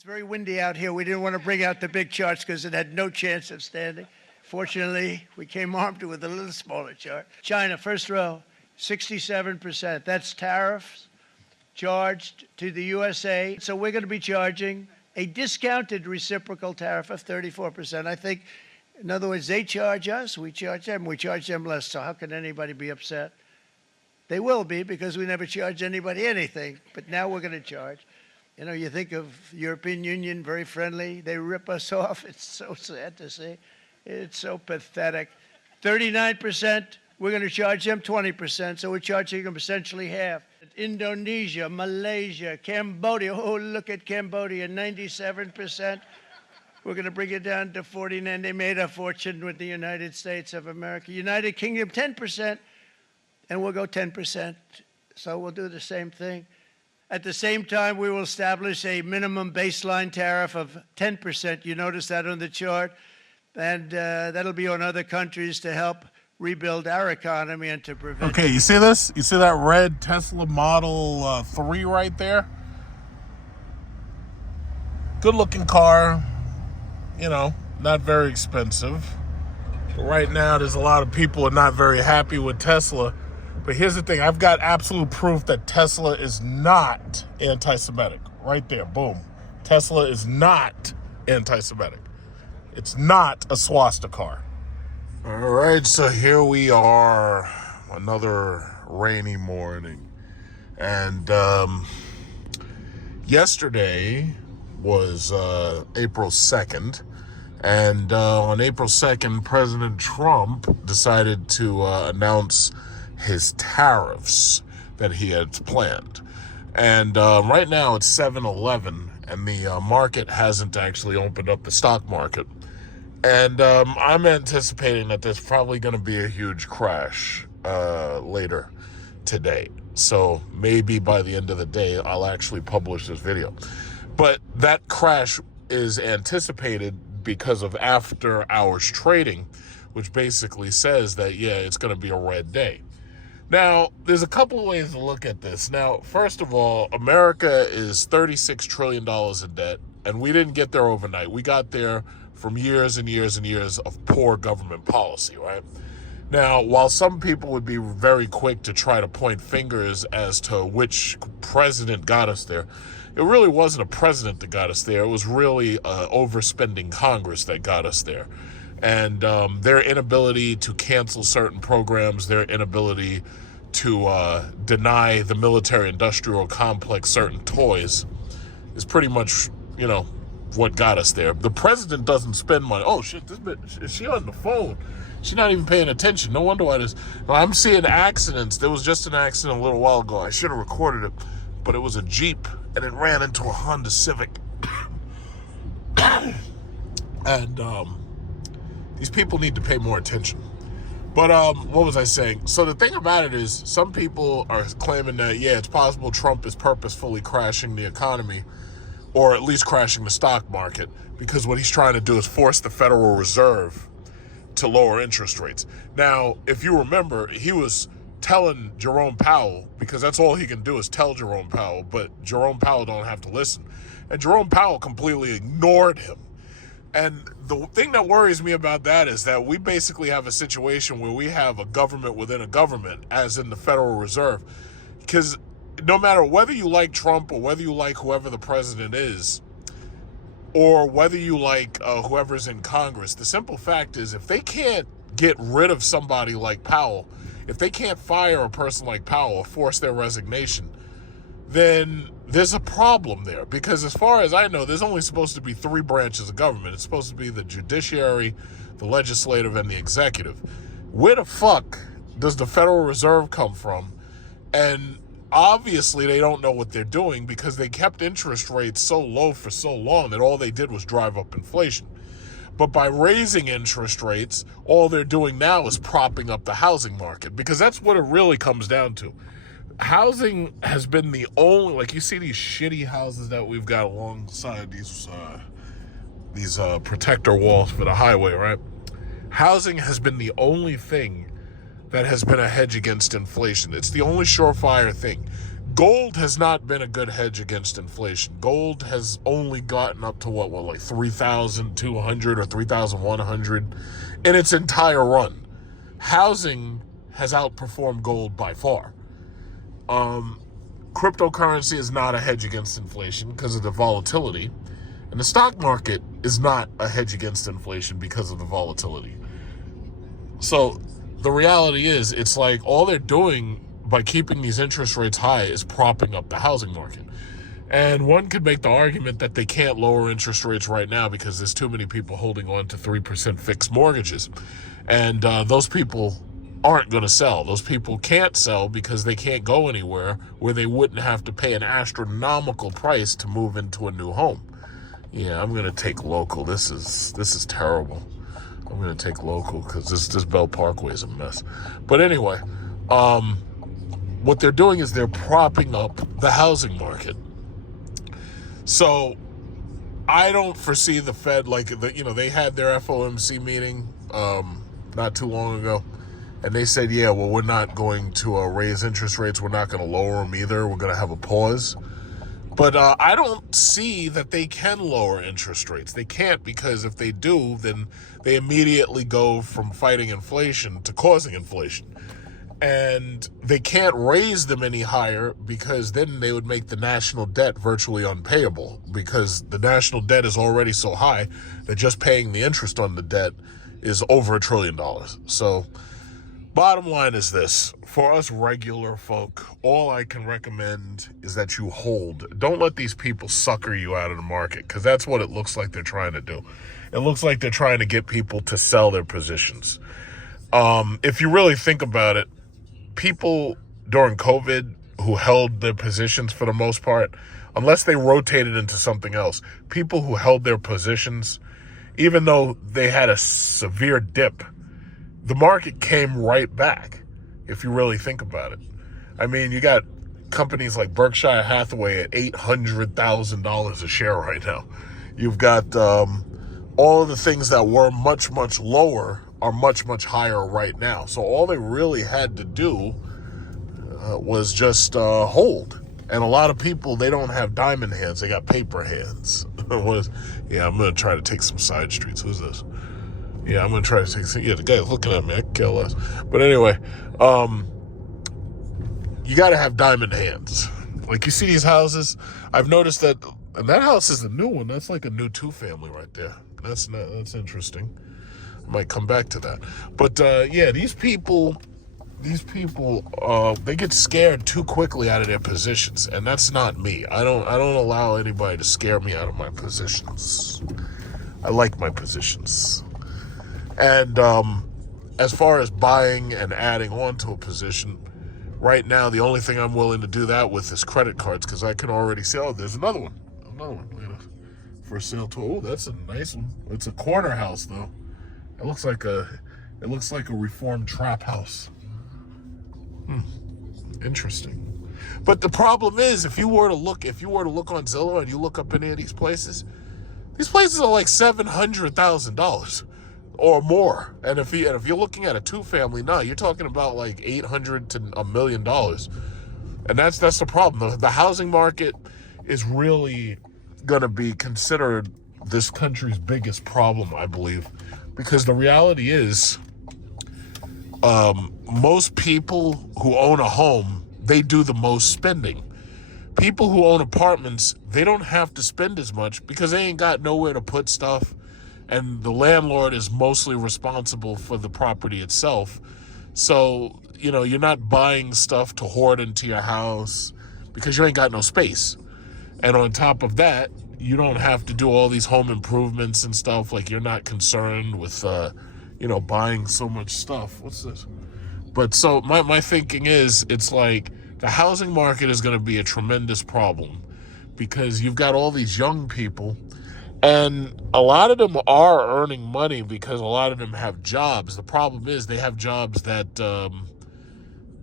It's very windy out here. We didn't want to bring out the big charts because it had no chance of standing. Fortunately, we came armed with a little smaller chart. China, first row, 67%. That's tariffs charged to the USA. So we're going to be charging a discounted reciprocal tariff of 34%. I think, in other words, they charge us, we charge them less. So how can anybody be upset? They will be, because we never charge anybody anything. But now we're going to charge. You know, you think of European Union, very friendly. They rip us off. It's so sad to see. It's so pathetic. 39%, we're going to charge them 20%, so we're charging them essentially half. Indonesia, Malaysia, Cambodia. Oh, look at Cambodia, 97%. We're going to bring it down to 49%. They made a fortune with the United States of America. United Kingdom, 10%, and we'll go 10%. So we'll do the same thing. At the same time, we will establish a minimum baseline tariff of 10%. You notice that on the chart. And that'll be on other countries to help rebuild our economy and to prevent... Okay, you see this? You see that red Tesla Model 3 right there? Good-looking car. You know, not very expensive. But right now, there's a lot of people who are not very happy with Tesla. But here's the thing. I've got absolute proof that Tesla is not anti-Semitic. Right there. Boom. Tesla is not anti-Semitic. It's not a swastika car. All right, so here we are. Another rainy morning. And yesterday was April 2nd. And on April 2nd, President Trump decided to announce his tariffs that he had planned. And right now it's 7-11, and the market hasn't actually opened up, the stock market. And I'm anticipating that there's probably going to be a huge crash later today. So maybe by the end of the day, I'll actually publish this video. But that crash is anticipated because of after-hours trading, which basically says that, yeah, it's going to be a red day. Now, there's a couple of ways to look at this. Now, first of all, America is $36 trillion in debt, and we didn't get there overnight. We got there from years and years and years of poor government policy, right? Now, while some people would be very quick to try to point fingers as to which president got us there, it really wasn't a president that got us there. It was really overspending Congress that got us there. And their inability to cancel certain programs, their inability to deny the military-industrial complex certain toys is pretty much, you know, what got us there. The president doesn't spend money. Oh, shit, this bitch, is she on the phone? She's not even paying attention. No wonder why this... I'm seeing accidents. There was just an accident a little while ago. I should have recorded it, but it was a Jeep, and it ran into a Honda Civic. And these people need to pay more attention. But what was I saying? So the thing about it is, some people are claiming that, yeah, it's possible Trump is purposefully crashing the economy, or at least crashing the stock market, because what he's trying to do is force the Federal Reserve to lower interest rates. Now, if you remember, he was telling Jerome Powell, because that's all he can do is tell Jerome Powell, but Jerome Powell don't have to listen. And Jerome Powell completely ignored him. And the thing that worries me about that is that we basically have a situation where we have a government within a government, as in the Federal Reserve. Because no matter whether you like Trump or whether you like whoever the president is, or whether you like whoever's in Congress, the simple fact is, if they can't get rid of somebody like Powell, if they can't fire a person like Powell or force their resignation, then there's a problem there. Because as far as I know, there's only supposed to be 3 branches of government. It's supposed to be the judiciary, the legislative, and the executive. Where the fuck does the Federal Reserve come from? And obviously they don't know what they're doing, because they kept interest rates so low for so long that all they did was drive up inflation. But by raising interest rates, all they're doing now is propping up the housing market, because that's what it really comes down to. Housing has been the only, like, you see these shitty houses that we've got alongside these protector walls for the highway, right? Housing has been the only thing that has been a hedge against inflation. It's the only surefire thing. Gold has not been a good hedge against inflation. Gold has only gotten up to like 3,200 or 3,100 in its entire run. Housing has outperformed gold by far. Cryptocurrency is not a hedge against inflation because of the volatility. And the stock market is not a hedge against inflation because of the volatility. So the reality is, it's like all they're doing by keeping these interest rates high is propping up the housing market. And one could make the argument that they can't lower interest rates right now because there's too many people holding on to 3% fixed mortgages. And those people aren't going to sell. Those people can't sell because they can't go anywhere where they wouldn't have to pay an astronomical price to move into a new home. Yeah, I'm going to take local. This is terrible. I'm going to take local because this Bell Parkway is a mess. But anyway, what they're doing is they're propping up the housing market. So I don't foresee the Fed, they had their FOMC meeting not too long ago, and they said, yeah, well, we're not going to raise interest rates. We're not going to lower them either. We're going to have a pause. But I don't see that they can lower interest rates. They can't, because if they do, then they immediately go from fighting inflation to causing inflation. And they can't raise them any higher because then they would make the national debt virtually unpayable, because the national debt is already so high that just paying the interest on the debt is over $1 trillion. So bottom line is this: for us regular folk, all I can recommend is that you hold. Don't let these people sucker you out of the market, because that's what it looks like they're trying to do. It looks like they're trying to get people to sell their positions. If you really think about it, people during COVID who held their positions for the most part, unless they rotated into something else, people who held their positions, even though they had a severe dip, the market came right back, if you really think about it. I mean, you got companies like Berkshire Hathaway at $800,000 a share right now. You've got all of the things that were much, much lower are much, much higher right now. So all they really had to do was just hold. And a lot of people, they don't have diamond hands. They got paper hands. Yeah, I'm going to try to take some side streets. Who's this? Yeah, I'm going to try to take some... Yeah, the guy's looking at me. I can care less. But anyway, you got to have diamond hands. Like, you see these houses? I've noticed that... And that house is a new one. That's like a new two-family right there. That's interesting. I might come back to that. But, yeah, these people, they get scared too quickly out of their positions. And that's not me. I don't allow anybody to scare me out of my positions. I like my positions. And as far as buying and adding on to a position, right now, the only thing I'm willing to do that with is credit cards, because I can already see, oh, there's another one. For sale too. Oh, that's a nice one. It's a corner house though. It looks like a reformed trap house. Interesting. But the problem is, if you were to look on Zillow and you look up any of these places are like $700,000 or more. And if you're looking at a two-family now, you're talking about like $800,000 to $1 million. And that's the problem. The housing market is really going to be considered this country's biggest problem, I believe, because the reality is, most people who own a home, they do the most spending. People who own apartments, they don't have to spend as much because they ain't got nowhere to put stuff, and the landlord is mostly responsible for the property itself. So, you're not buying stuff to hoard into your house because you ain't got no space. And on top of that, you don't have to do all these home improvements and stuff. Like, you're not concerned with, buying so much stuff. What's this? But so my thinking is, it's like the housing market is going to be a tremendous problem because you've got all these young people, and a lot of them are earning money because a lot of them have jobs. The problem is they have jobs that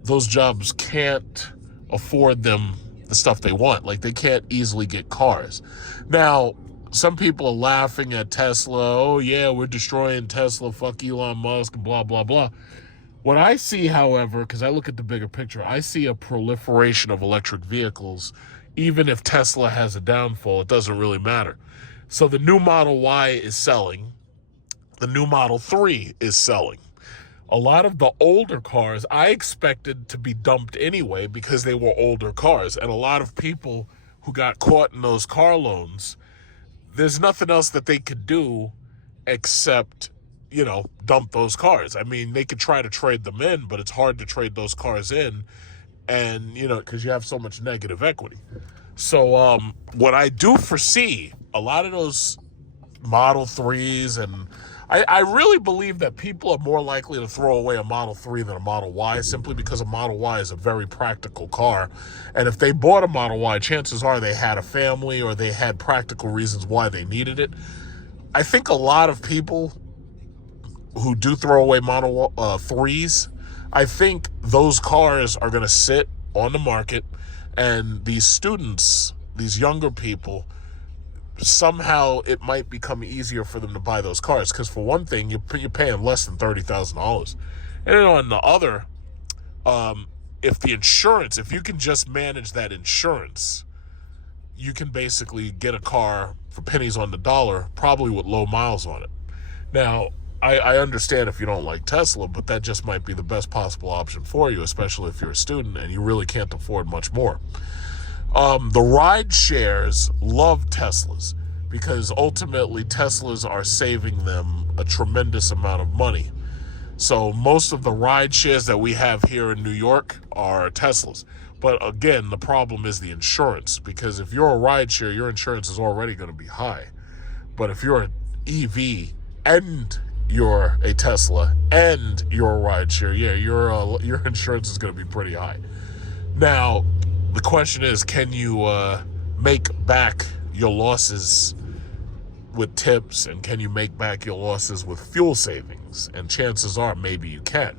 those jobs can't afford them the stuff they want. Like, they can't easily get cars. Now, some people are laughing at Tesla. Oh, yeah, we're destroying Tesla. Fuck Elon Musk, blah, blah, blah. What I see, however, because I look at the bigger picture, I see a proliferation of electric vehicles. Even if Tesla has a downfall, it doesn't really matter. So the new Model Y is selling. The new Model 3 is selling. A lot of the older cars I expected to be dumped anyway because they were older cars. And a lot of people who got caught in those car loans, there's nothing else that they could do except, dump those cars. I mean, they could try to trade them in, but it's hard to trade those cars in, and, because you have so much negative equity. So what I do foresee, a lot of those Model 3s, and I really believe that people are more likely to throw away a Model 3 than a Model Y, simply because a Model Y is a very practical car. And if they bought a Model Y, chances are they had a family or they had practical reasons why they needed it. I think a lot of people who do throw away Model 3s, I think those cars are going to sit on the market, and these students, these younger people, somehow it might become easier for them to buy those cars. Because for one thing, you're paying less than $30,000. And then on the other, if you can just manage that insurance, you can basically get a car for pennies on the dollar, probably with low miles on it. Now, I understand if you don't like Tesla, but that just might be the best possible option for you, especially if you're a student and you really can't afford much more. The ride shares love Teslas because ultimately Teslas are saving them a tremendous amount of money. So most of the ride shares that we have here in New York are Teslas. But again, the problem is the insurance, because if you're a ride share, your insurance is already going to be high. But if you're an EV and you're a Tesla and you're a ride share, your insurance is going to be pretty high. Now, the question is, can you make back your losses with tips, and can you make back your losses with fuel savings? And chances are maybe you can,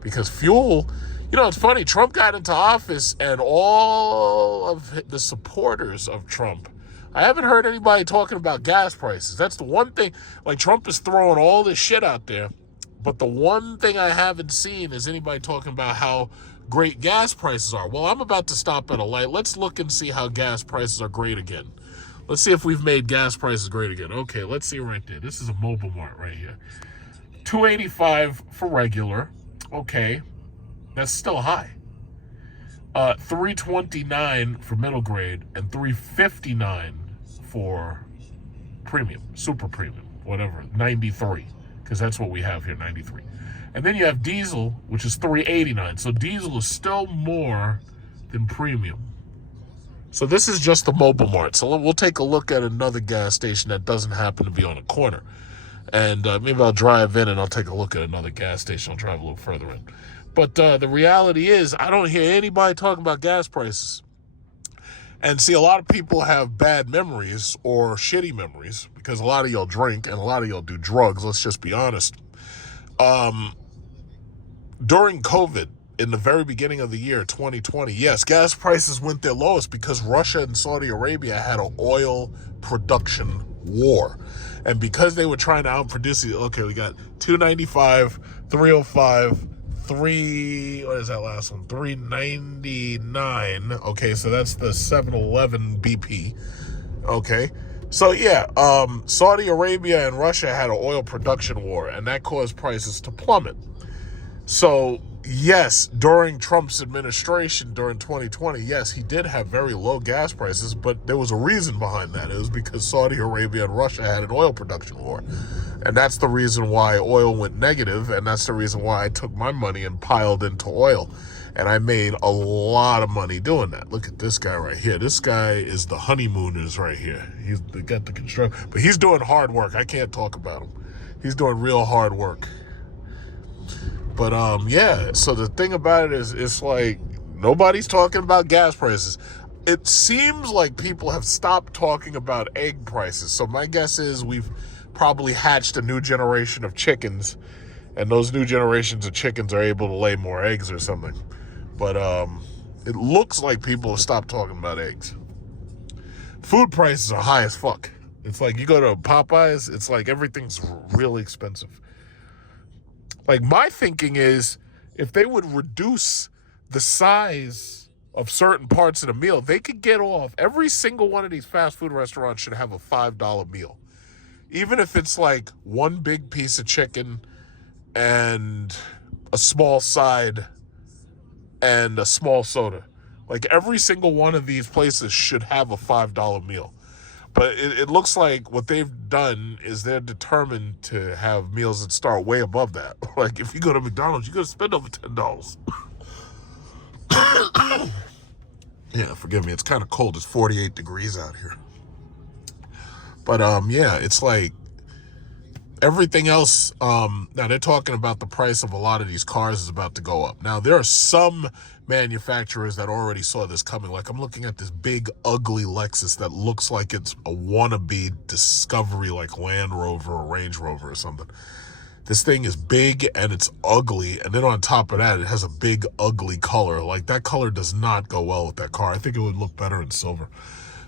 because fuel, it's funny, Trump got into office and all of the supporters of Trump, I haven't heard anybody talking about gas prices. That's the one thing. Like, Trump is throwing all this shit out there, but the one thing I haven't seen is anybody talking about how great gas prices are. Well, I'm about to stop at a light. Let's look and see how gas prices are great again. Let's see if we've made gas prices great again. Okay, let's see right there. This is a mobile mart right here. $2.85 for regular. Okay, that's still high. $3.29 for middle grade and $3.59 for premium, super premium, whatever, 93, because that's what we have here, 93. And then you have diesel, which is $3.89. So diesel is still more than premium. So this is just the mobile mart. So we'll take a look at another gas station that doesn't happen to be on a corner. And maybe I'll drive in and I'll take a look at another gas station. I'll drive a little further in. But the reality is, I don't hear anybody talking about gas prices. And see, a lot of people have bad memories or shitty memories because a lot of y'all drink and a lot of y'all do drugs. Let's just be honest. During COVID, in the very beginning of the year, 2020, yes, gas prices went their lowest because Russia and Saudi Arabia had an oil production war. And because they were trying to outproduce it, okay, we got $2.95, $3.05, what is that last one? $3.99. Okay, so that's the 7-Eleven BP. Okay. So yeah, Saudi Arabia and Russia had an oil production war, and that caused prices to plummet. So yes, during Trump's administration, during 2020, yes, he did have very low gas prices, but there was a reason behind that. It was because Saudi Arabia and Russia had an oil production war. And that's the reason why oil went negative, and that's the reason why I took my money and piled into oil. And I made a lot of money doing that. Look at this guy right here. This guy is the honeymooners right here. He's got the construction, but he's doing hard work. I can't talk about him. He's doing real hard work. But yeah, so the thing about it is, it's like nobody's talking about gas prices. It seems like people have stopped talking about egg prices. So my guess is we've probably hatched a new generation of chickens, and those new generations of chickens are able to lay more eggs or something. But it looks like people have stopped talking about eggs. Food prices are high as fuck. It's like you go to Popeyes, it's like everything's really expensive. Like, my thinking is, if they would reduce the size of certain parts of the meal, they could get off. Every single one of these fast food restaurants should have a $5 meal. Even if it's like one big piece of chicken and a small side and a small soda. Like every single one of these places should have a $5 meal. But it looks like what they've done is they're determined to have meals that start way above that. Like if you go to McDonald's, you got to spend over $10. Yeah, forgive me. It's kind of cold. It's 48 degrees out here. But yeah, it's like everything else. Now they're talking about the price of a lot of these cars is about to go up. Now there are some manufacturers that already saw this coming. Like I'm looking at this big ugly Lexus that looks like it's a wannabe Discovery, like Land Rover or Range Rover or something. This thing is big and it's ugly, and then on top of that, it has a big ugly color. Like that color does not go well with that car. I think it would look better in silver.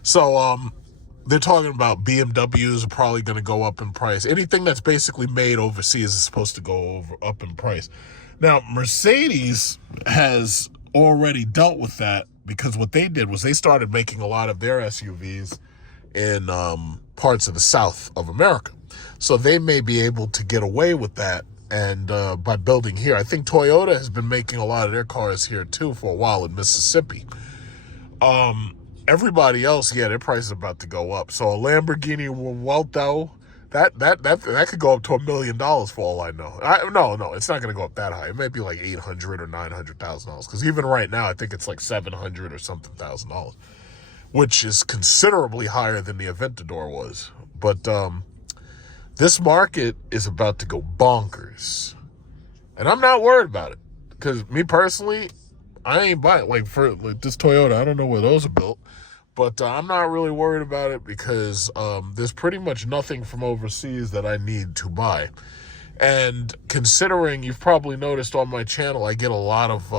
So they're talking about BMWs are probably going to go up in price. Anything that's basically made overseas is supposed to go up in price. Now, Mercedes has already dealt with that because what they did was they started making a lot of their SUVs in parts of the South of America. So they may be able to get away with that and by building here. I think Toyota has been making a lot of their cars here too for a while in Mississippi. Everybody else, yeah, their price is about to go up. So a Lamborghini Vuelto, that could go up to $1 million for all I know. No, it's not going to go up that high. It might be like $800,000 or $900,000 because even right now, I think it's like $700,000 or something $1,000, which is considerably higher than the Aventador was. But this market is about to go bonkers, and I'm not worried about it because me personally, I ain't buying like this Toyota. I don't know where those are built, but I'm not really worried about it because there's pretty much nothing from overseas that I need to buy. And considering you've probably noticed on my channel, I get a lot of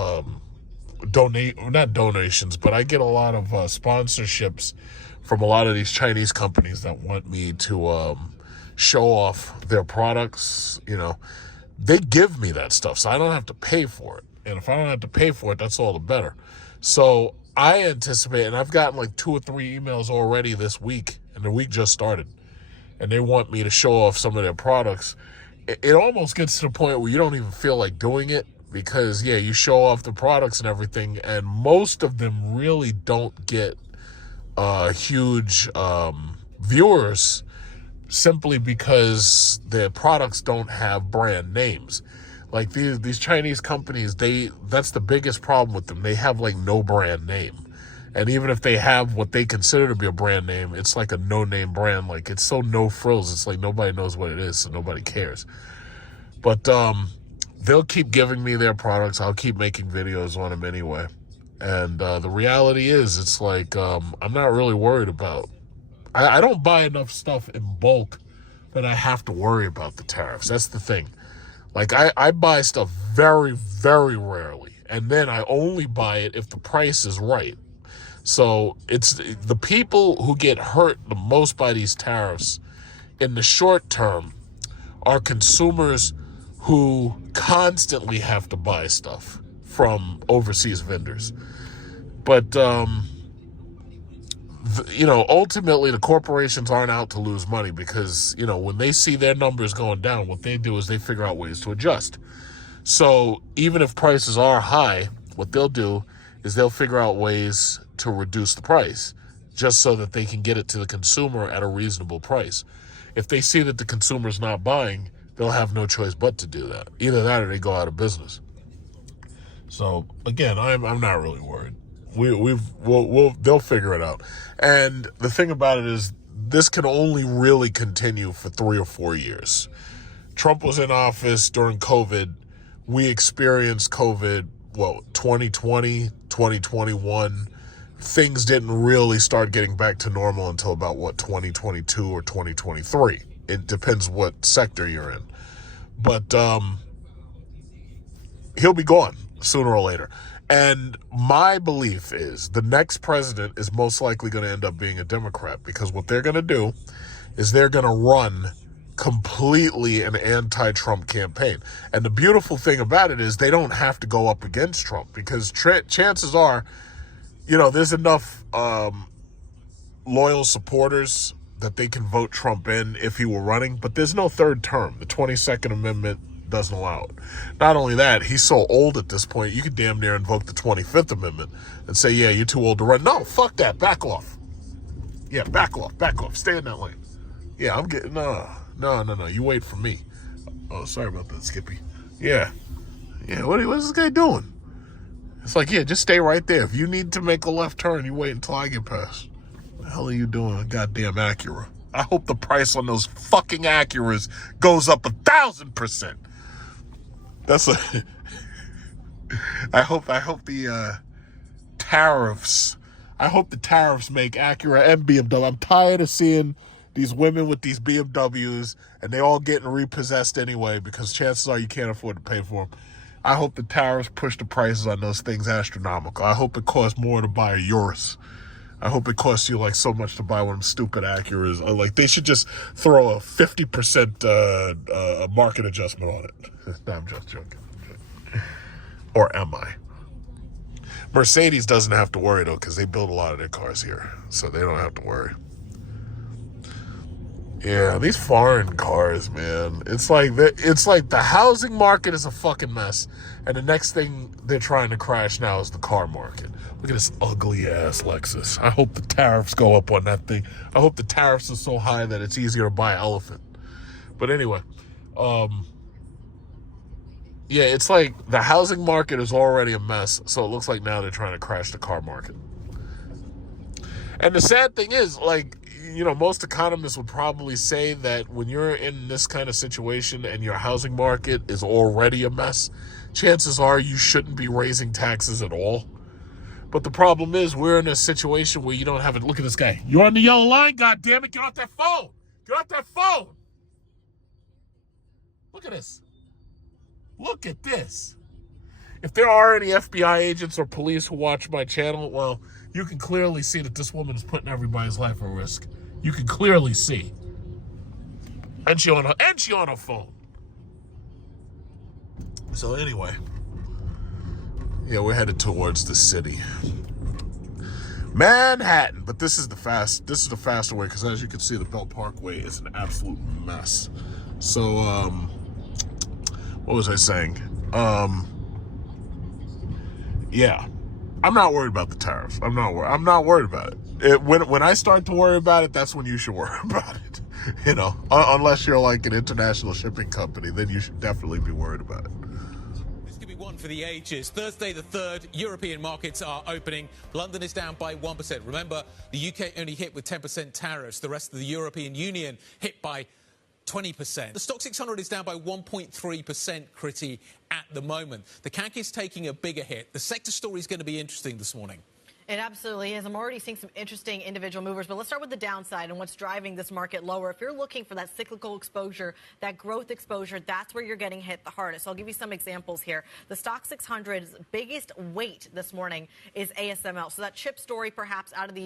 not donations, but I get a lot of sponsorships from a lot of these Chinese companies that want me to show off their products. You know, they give me that stuff, so I don't have to pay for it. And if I don't have to pay for it, that's all the better. So I anticipate, and I've gotten like 2 or 3 emails already this week, and the week just started, and they want me to show off some of their products. It almost gets to the point where you don't even feel like doing it because, yeah, you show off the products and everything, and most of them really don't get huge viewers simply because their products don't have brand names. Like these Chinese companies, that's the biggest problem with them. They have like no brand name. And even if they have what they consider to be a brand name, it's like a no-name brand. Like it's so no frills. It's like nobody knows what it is, so nobody cares. But they'll keep giving me their products. I'll keep making videos on them anyway. And the reality is, it's like I'm not really worried about. I don't buy enough stuff in bulk that I have to worry about the tariffs. That's the thing. Like, I buy stuff very, very rarely. And then I only buy it if the price is right. So it's the people who get hurt the most by these tariffs in the short term are consumers who constantly have to buy stuff from overseas vendors. But, ultimately the corporations aren't out to lose money because, when they see their numbers going down, what they do is they figure out ways to adjust. So even if prices are high, what they'll do is they'll figure out ways to reduce the price just so that they can get it to the consumer at a reasonable price. If they see that the consumer's not buying, they'll have no choice but to do that. Either that or they go out of business. So again, I'm not really worried. They'll figure it out. And the thing about it is this can only really continue for 3 or 4 years. Trump was in office during COVID. We experienced COVID, 2020, 2021. Things didn't really start getting back to normal until about 2022 or 2023. It depends what sector you're in. But he'll be gone sooner or later. And my belief is the next president is most likely going to end up being a Democrat because what they're going to do is they're going to run completely an anti-Trump campaign. And the beautiful thing about it is they don't have to go up against Trump because chances are, there's enough loyal supporters that they can vote Trump in if he were running, but there's no third term. The 22nd Amendment doesn't allow it. Not only that, he's so old at this point, you could damn near invoke the 25th Amendment and say, yeah, you're too old to run. No, fuck that. Back off. Yeah, back off. Stay in that lane. Yeah, I'm getting, no. You wait for me. Oh, sorry about that, Skippy. Yeah, what is this guy doing? It's like, yeah, just stay right there. If you need to make a left turn, you wait until I get past. What the hell are you doing, goddamn Acura? I hope the price on those fucking Acuras goes up 1,000%. That's a. I hope the tariffs. I hope the tariffs make Acura and BMW. I'm tired of seeing these women with these BMWs and they all getting repossessed anyway because chances are you can't afford to pay for them. I hope the tariffs push the prices on those things astronomical. I hope it costs more to buy a Urus. I hope it costs you like so much to buy one of them stupid Acuras. Like they should just throw a 50% market adjustment on it. No, I'm just joking. Or am I? Mercedes doesn't have to worry though because they build a lot of their cars here, so they don't have to worry. Yeah, these foreign cars, man. It's like the housing market is a fucking mess, and the next thing they're trying to crash now is the car market. Look at this ugly ass Lexus. I hope the tariffs go up on that thing. I hope the tariffs are so high that it's easier to buy an elephant. But anyway, yeah, it's like the housing market is already a mess, so it looks like now they're trying to crash the car market. And the sad thing is, like, most economists would probably say that when you're in this kind of situation and your housing market is already a mess, chances are you shouldn't be raising taxes at all. But the problem is we're in a situation where you don't have it. Look at this guy. You're on the yellow line, goddammit. Get off that phone. Get off that phone. Look at this. Look at this. If there are any FBI agents or police who watch my channel, well, you can clearly see that this woman is putting everybody's life at risk. You can clearly see. And she on her phone. So anyway, yeah, we're headed towards the city. Manhattan, but this is the faster way because as you can see, the Belt Parkway is an absolute mess. So what was I saying? Yeah, I'm not worried about the tariffs. I'm not worried about it. When I start to worry about it, that's when you should worry about it. Unless you're like an international shipping company, then you should definitely be worried about it. This could be one for the ages. Thursday the 3rd, European markets are opening. London is down by 1%. Remember, the UK only hit with 10% tariffs. The rest of the European Union hit by 20%. The Stock 600 is down by 1.3%, Critty, at the moment. The CAC is taking a bigger hit. The sector story is going to be interesting this morning. It absolutely is. I'm already seeing some interesting individual movers, but let's start with the downside and what's driving this market lower. If you're looking for that cyclical exposure, that growth exposure, that's where you're getting hit the hardest. I'll give you some examples here. The Stock 600's biggest weight this morning is ASML. So that chip story, perhaps out of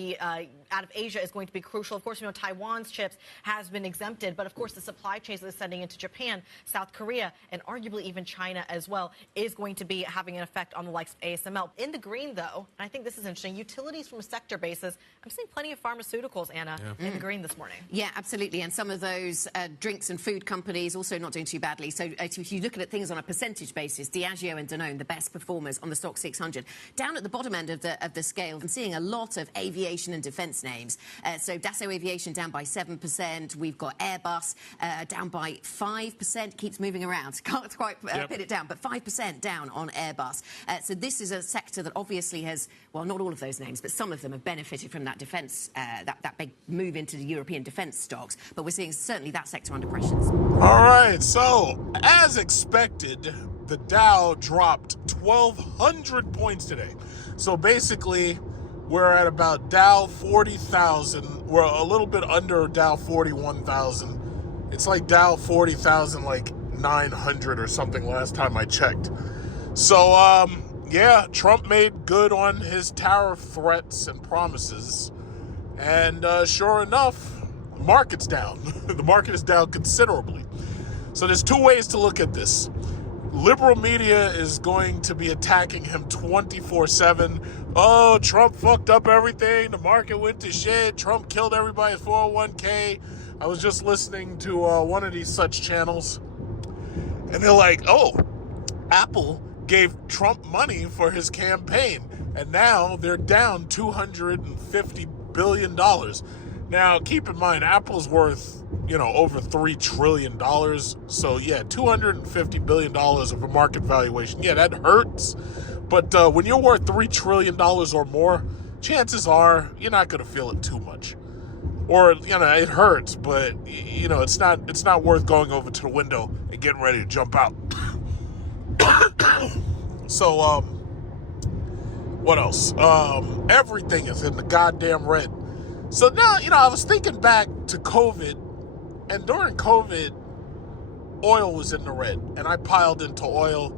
Asia, is going to be crucial. Of course, Taiwan's chips has been exempted, but of course the supply chains that are sending into Japan, South Korea, and arguably even China as well is going to be having an effect on the likes of ASML. In the green, though, and I think this is interesting, utilities from a sector basis, I'm seeing plenty of pharmaceuticals, Anna, in the green this morning. Yeah, absolutely. And some of those drinks and food companies also not doing too badly. So if you look at things on a percentage basis, Diageo and Danone, the best performers on the Stock 600. Down at the bottom end of the scale, I'm seeing a lot of aviation and defence names. So Dassault Aviation down by 7%. We've got Airbus down by 5%. Keeps moving around. Can't quite pin it down, but 5% down on Airbus. So this is a sector that obviously has, well, not all of those names, but some of them have benefited from that defence, that big move into the European defence stocks. But we're seeing certainly that sector under pressures. All right, so as expected, the Dow dropped 1,200 points today. So basically, we're at about Dow 40,000. We're a little bit under Dow 41,000. It's like Dow 40,000, like 900 or something last time I checked. So, yeah, Trump made good on his tariff threats and promises. And sure enough, market's down. The market is down considerably. So there's two ways to look at this. Liberal media is going to be attacking him 24/7. Oh, Trump fucked up everything. The market went to shit. Trump killed everybody's 401k. I was just listening to one of these such channels, and they're like, oh, Apple gave Trump money for his campaign, and now they're down $250 billion. Now, keep in mind, Apple's worth, over $3 trillion. So, yeah, $250 billion of a market valuation. Yeah, that hurts. But when you're worth $3 trillion or more, chances are you're not going to feel it too much. Or, it hurts, but, it's not worth going over to the window and getting ready to jump out. So, what else? Everything is in the goddamn red. So now, I was thinking back to COVID, and during COVID, oil was in the red, and I piled into oil,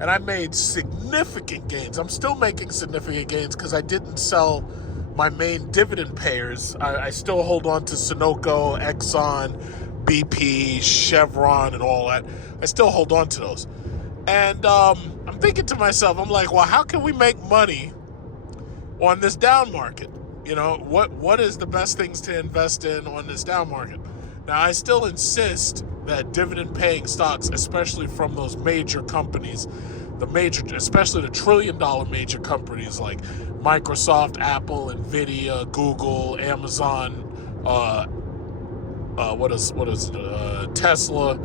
and I made significant gains. I'm still making significant gains because I didn't sell my main dividend payers. I still hold on to Sunoco, Exxon, BP, Chevron, and all that. I still hold on to those. And I'm thinking to myself, I'm like, well, how can we make money on this down market? What is the best things to invest in on this down market? Now, I still insist that dividend-paying stocks, especially from those major companies, especially the trillion-dollar major companies like Microsoft, Apple, Nvidia, Google, Amazon, Tesla,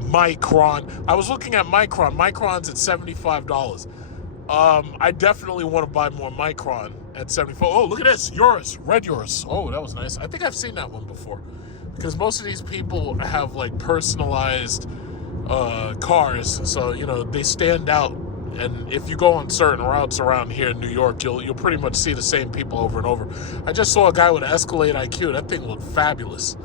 Micron. I was looking at Micron. Micron's at $75. I definitely want to buy more Micron at 74. Oh, look at this. Red Urus. Oh, that was nice. I think I've seen that one before. Because most of these people have like personalized cars. So, they stand out. And if you go on certain routes around here in New York, you'll pretty much see the same people over and over. I just saw a guy with an Escalade IQ. That thing looked fabulous.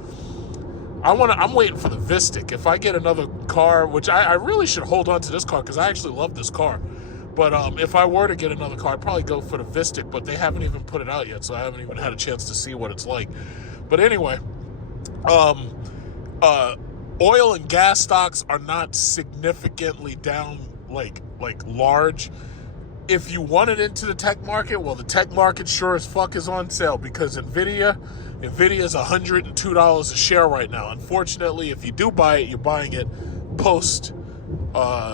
I'm waiting for the Vistic. If I get another car, which I really should hold on to this car because I actually love this car. But if I were to get another car, I'd probably go for the Vistic, but they haven't even put it out yet, so I haven't even had a chance to see what it's like. But anyway, oil and gas stocks are not significantly down like large. If you wanted into the tech market, well, the tech market sure as fuck is on sale because Nvidia is $102 a share right now. Unfortunately, if you do buy it, you're buying it post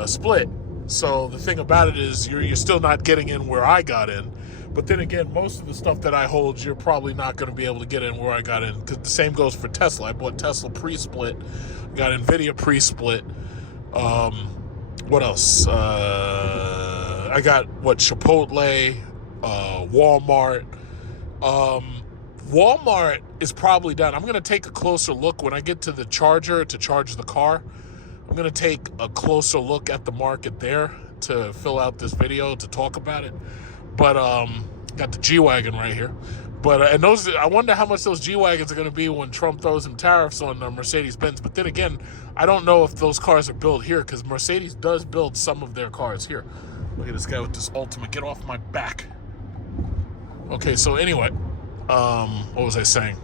split. So the thing about it is you're still not getting in where I got in. But then again, most of the stuff that I hold, you're probably not going to be able to get in where I got in. Because the same goes for Tesla. I bought Tesla pre-split. Got Nvidia pre-split. What else? I got, Chipotle, Walmart. Walmart is probably down. I'm going to take a closer look when I get to the charger to charge the car. I'm going to take a closer look at the market there to fill out this video to talk about it. But got the G-Wagon right here. But and those, I wonder how much those G-Wagons are going to be when Trump throws some tariffs on Mercedes-Benz. But then again, I don't know if those cars are built here because Mercedes does build some of their cars here. Look at this guy with this Ultimate. Get off my back. Okay, so anyway, what was I saying?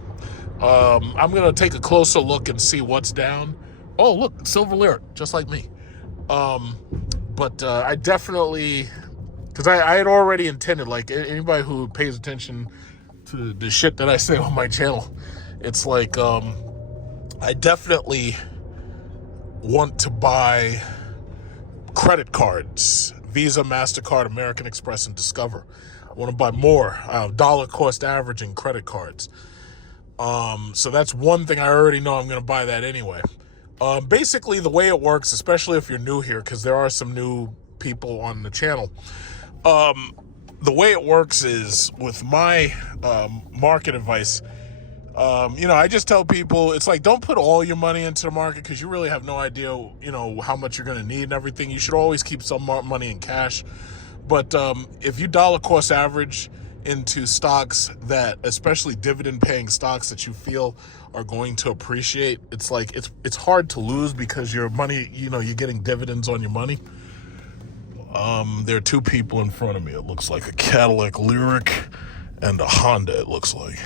I'm going to take a closer look and see what's down. Oh, look, Silver Lyric, just like me. But I definitely, because I had already intended, like anybody who pays attention to the shit that I say on my channel, it's like I definitely want to buy credit cards, Visa, MasterCard, American Express, and Discover. I want to buy more dollar cost averaging credit cards. So that's one thing I already know I'm going to buy that anyway. Basically, the way it works, especially if you're new here, because there are some new people on the channel, the way it works is with my market advice, I just tell people, it's like, don't put all your money into the market because you really have no idea, how much you're going to need and everything. You should always keep some money in cash. But if you dollar cost average into stocks that, especially dividend paying stocks that you feel are going to appreciate, it's like it's hard to lose because your money, you're getting dividends on your money. There are two people in front of me. It looks like a Cadillac Lyric and a Honda, it looks like.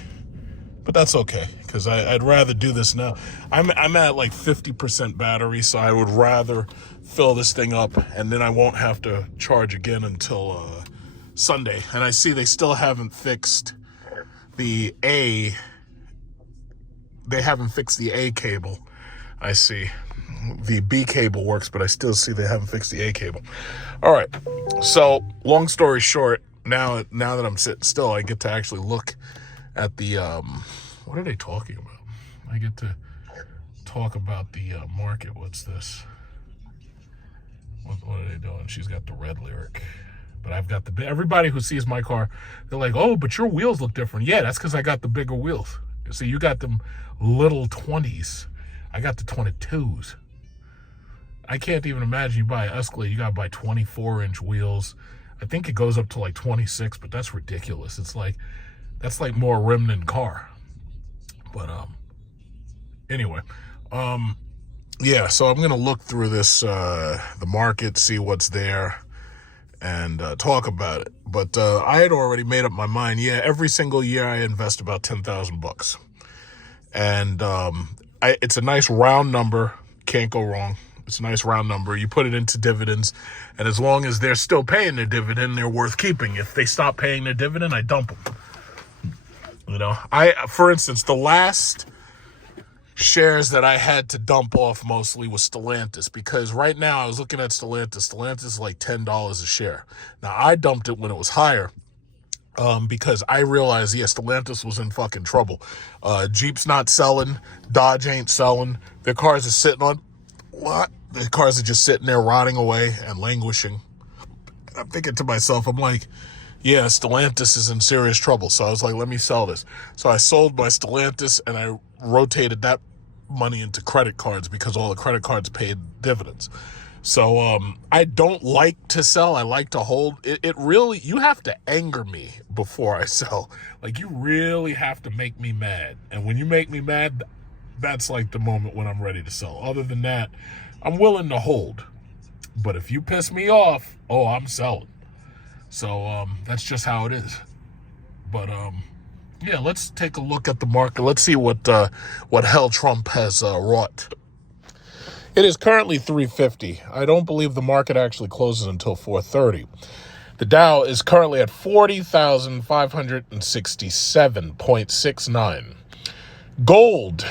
But that's okay, because I'd rather do this now. I'm at like 50% battery, so I would rather fill this thing up, and then I won't have to charge again until Sunday. And I see they still haven't fixed the A. They haven't fixed the A cable. I see. The B cable works, but I still see they haven't fixed the A cable. All right. So, long story short, now that I'm sitting still, I get to actually look at the, what are they talking about? I get to talk about the market. What's this? What are they doing? She's got the red lyric. But I've got everybody who sees my car, they're like, oh, but your wheels look different. Yeah, that's because I got the bigger wheels. See, you got them little 20s. I got the 22s. I can't even imagine you buy an Escalade, you got to buy 24-inch wheels. I think it goes up to like 26, but that's ridiculous. That's like more rim than car. But anyway, yeah, so I'm going to look through this, the market, see what's there, and talk about it. But I had already made up my mind. Yeah, every single year I invest about $10,000. And it's a nice round number. Can't go wrong. It's a nice round number. You put it into dividends, and as long as they're still paying their dividend, they're worth keeping. If they stop paying their dividend, I dump them. You know, for instance, the last shares that I had to dump off mostly was Stellantis, because right now I was looking at Stellantis. Stellantis is like $10 a share. Now, I dumped it when it was higher. Because I realized, yes, Stellantis was in fucking trouble. Jeep's not selling. Dodge ain't selling. Their cars are sitting on what? The cars are just sitting there rotting away and languishing. And I'm thinking to myself, I'm like, yeah, Stellantis is in serious trouble. So I was like, let me sell this. So I sold my Stellantis and I rotated that money into credit cards because all the credit cards paid dividends. So I don't like to sell. I like to hold. It really, you have to anger me before I sell. Like, you really have to make me mad. And when you make me mad, that's like the moment when I'm ready to sell. Other than that, I'm willing to hold. But if you piss me off, oh, I'm selling. So that's just how it is. But yeah, let's take a look at the market. Let's see what hell Trump has wrought. It is currently 350. I don't believe the market actually closes until 4:30. The Dow is currently at 40,567.69. Gold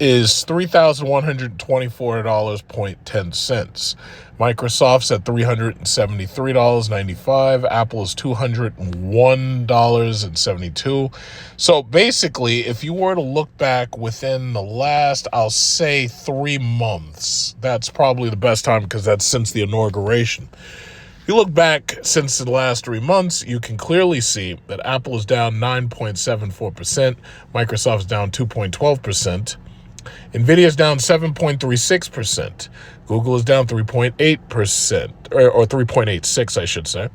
is $3,124.10. Microsoft's at $373.95. Apple is $201.72. So basically, if you were to look back within the last, I'll say 3 months, that's probably the best time because that's since the inauguration. If you look back since the last 3 months, you can clearly see that Apple is down 9.74%. Microsoft's down 2.12%. NVIDIA is down 7.36%. Google is down 3.8%, or 3.86, I should say.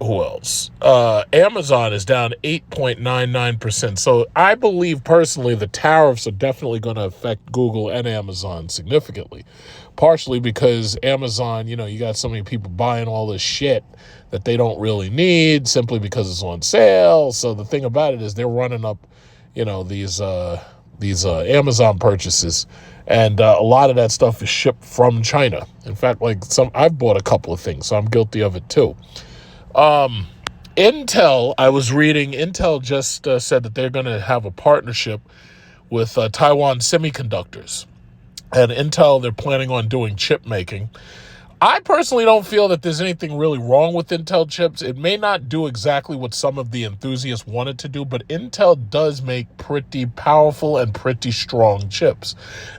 Who else? Amazon is down 8.99%. So I believe personally the tariffs are definitely going to affect Google and Amazon significantly. Partially because Amazon, you know, you got so many people buying all this shit that they don't really need simply because it's on sale. So the thing about it is they're running up, you know, these Amazon purchases, and a lot of that stuff is shipped from China. In fact, like I've bought a couple of things, so I'm guilty of it too. Intel, I was reading, Intel just said that they're going to have a partnership with Taiwan Semiconductors, and Intel, they're planning on doing chip making. I personally don't feel that there's anything really wrong with Intel chips. It may not do exactly what some of the enthusiasts want it to do, but Intel does make pretty powerful and pretty strong chips.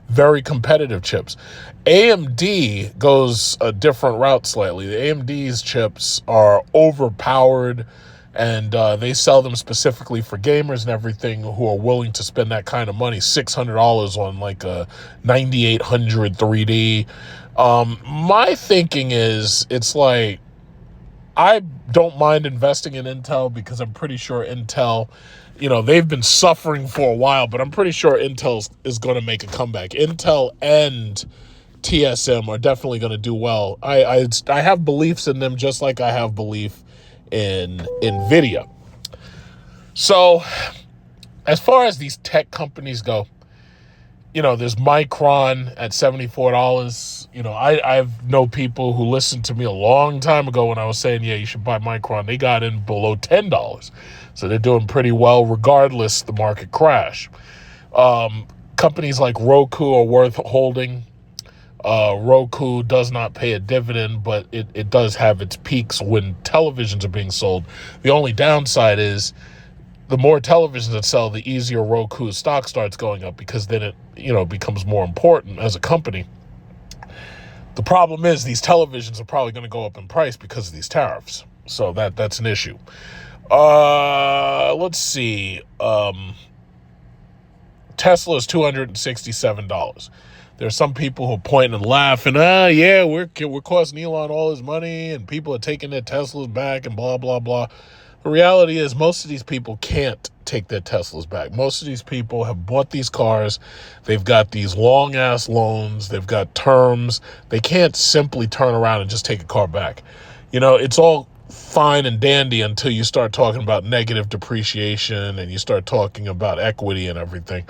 Very competitive chips. AMD goes a different route slightly. The AMD's chips are overpowered, and they sell them specifically for gamers and everything who are willing to spend that kind of money, $600 on like a 9800 3D. My thinking is, it's like, I don't mind investing in Intel because I'm pretty sure Intel, you know, they've been suffering for a while, but I'm pretty sure Intel is going to make a comeback. Intel and TSM are definitely going to do well. I have beliefs in them just like I have belief in NVIDIA. So as far as these tech companies go, there's Micron at $74. I've know people who listened to me a long time ago when I was saying, yeah, you should buy Micron. They got in below $10. So they're doing pretty well regardless the market crash. Companies like Roku are worth holding. Roku does not pay a dividend, but it does have its peaks when televisions are being sold. The only downside is the more televisions that sell, the easier Roku's stock starts going up, because then it, becomes more important as a company. The problem is these televisions are probably going to go up in price because of these tariffs. So that's an issue. Let's see. Tesla is $267. There's some people who are pointing and laughing. Yeah, we're costing Elon all his money, and people are taking their Teslas back, and blah blah blah. The reality is most of these people can't take their Teslas back. Most of these people have bought these cars. They've got these long-ass loans. They've got terms. They can't simply turn around and just take a car back. It's all fine and dandy until you start talking about negative depreciation and you start talking about equity and everything.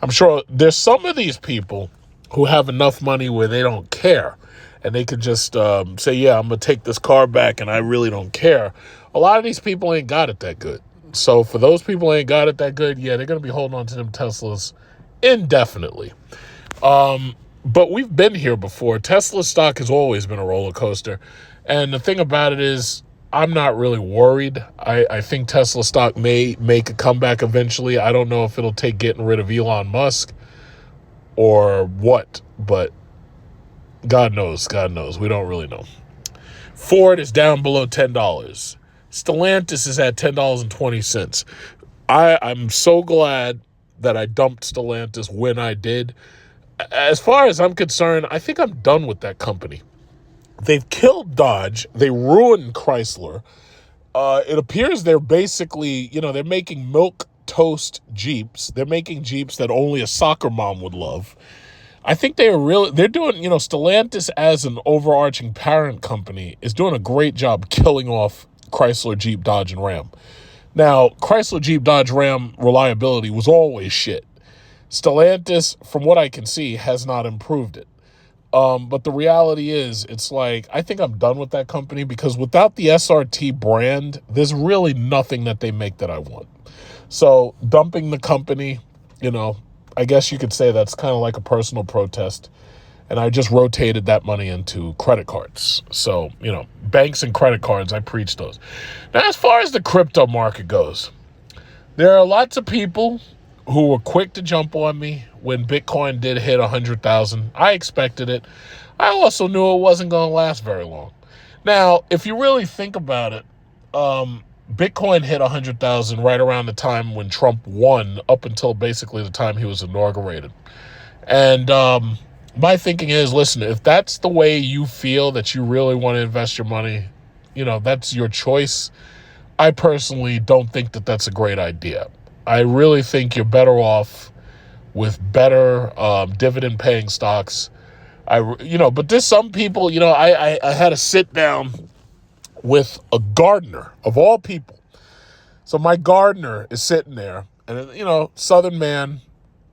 I'm sure there's some of these people who have enough money where they don't care. And they could just say, yeah, I'm going to take this car back and I really don't care. A lot of these people ain't got it that good. So for those people who ain't got it that good, yeah, they're going to be holding on to them Teslas indefinitely. But we've been here before. Tesla stock has always been a roller coaster. And the thing about it is, I'm not really worried. I think Tesla stock may make a comeback eventually. I don't know if it'll take getting rid of Elon Musk or what, but God knows. We don't really know. Ford is down below $10. Stellantis is at $10.20. I'm so glad that I dumped Stellantis when I did. As far as I'm concerned, I think I'm done with that company. They've killed Dodge. They ruined Chrysler. It appears they're basically, they're making milk toast Jeeps. They're making Jeeps that only a soccer mom would love. I think they're doing, Stellantis as an overarching parent company is doing a great job killing off Chrysler, Jeep, Dodge, and Ram. Now, Chrysler, Jeep, Dodge, Ram reliability was always shit. Stellantis, from what I can see, has not improved it. But the reality is, it's like, I think I'm done with that company because without the SRT brand, there's really nothing that they make that I want. So dumping the company, I guess you could say that's kind of like a personal protest. And I just rotated that money into credit cards. So, banks and credit cards, I preach those. Now, as far as the crypto market goes, there are lots of people who were quick to jump on me when Bitcoin did hit 100,000. I expected it. I also knew it wasn't going to last very long. Now, if you really think about it, Bitcoin hit 100,000 right around the time when Trump won, up until basically the time he was inaugurated. And my thinking is, listen, if that's the way you feel that you really want to invest your money, that's your choice. I personally don't think that that's a great idea. I really think you're better off with better dividend-paying stocks. But there's some people, I had to sit down with a gardener, of all people. So my gardener is sitting there, and, Southern man,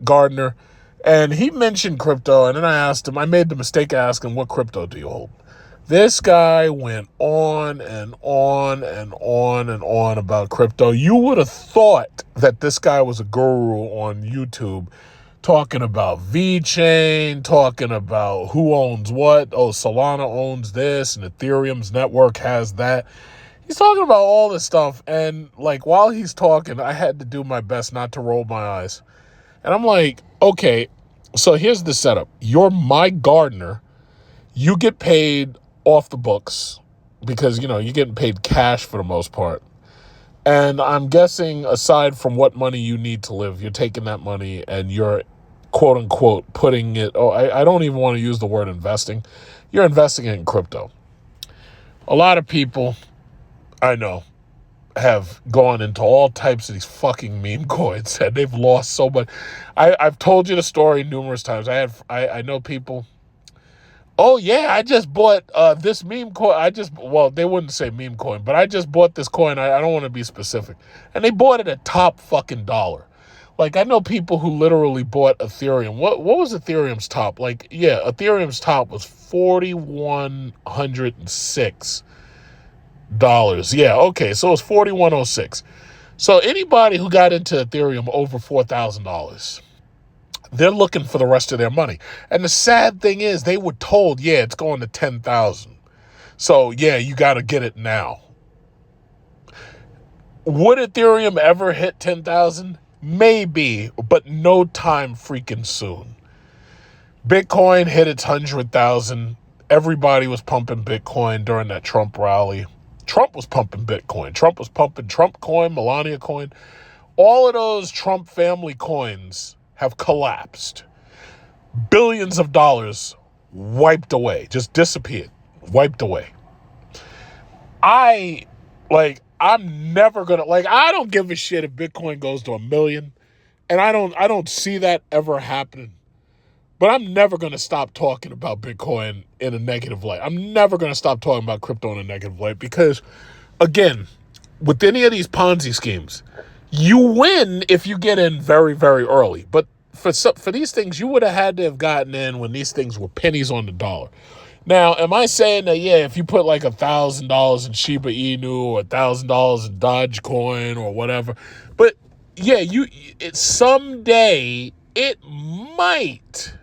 gardener, and he mentioned crypto, and then I made the mistake of asking, what crypto do you hold? This guy went on and on and on and on about crypto. You would have thought that this guy was a guru on YouTube talking about VeChain, talking about who owns what. Oh, Solana owns this, and Ethereum's network has that. He's talking about all this stuff, and while he's talking, I had to do my best not to roll my eyes. And I'm like, okay, so here's the setup. You're my gardener. You get paid off the books because, you're getting paid cash for the most part. And I'm guessing aside from what money you need to live, you're taking that money and you're, quote unquote, putting it, I don't even want to use the word investing. You're investing in crypto. A lot of people I know have gone into all types of these fucking meme coins and they've lost so much. I've told you the story numerous times. I know people, oh yeah, I just bought this meme coin. They wouldn't say meme coin, but I just bought this coin. I don't want to be specific. And they bought it at top fucking dollar. Like, I know people who literally bought Ethereum. What was Ethereum's top? Like, yeah, Ethereum's top was $4,106. Yeah, okay, so it's 4,106. So anybody who got into Ethereum over $4,000, they're looking for the rest of their money. And the sad thing is, they were told, yeah, it's going to 10,000. So yeah, you got to get it now. Would Ethereum ever hit 10,000? Maybe, but no time freaking soon. Bitcoin hit its 100,000. Everybody was pumping Bitcoin during that Trump rally. Trump was pumping Bitcoin. Trump was pumping Trump coin, Melania coin. All of those Trump family coins have collapsed. Billions of dollars wiped away, just disappeared, wiped away. I'm never gonna, I don't give a shit if Bitcoin goes to 1 million, and I don't see that ever happening. But I'm never gonna stop talking about Bitcoin in a negative light. I'm never gonna stop talking about crypto in a negative light because, again, with any of these Ponzi schemes, you win if you get in very, very early. But for these things, you would have had to have gotten in when these things were pennies on the dollar. Now, am I saying that, yeah, if you put like $1,000 in Shiba Inu or $1,000 in Dogecoin or whatever, but yeah, someday it might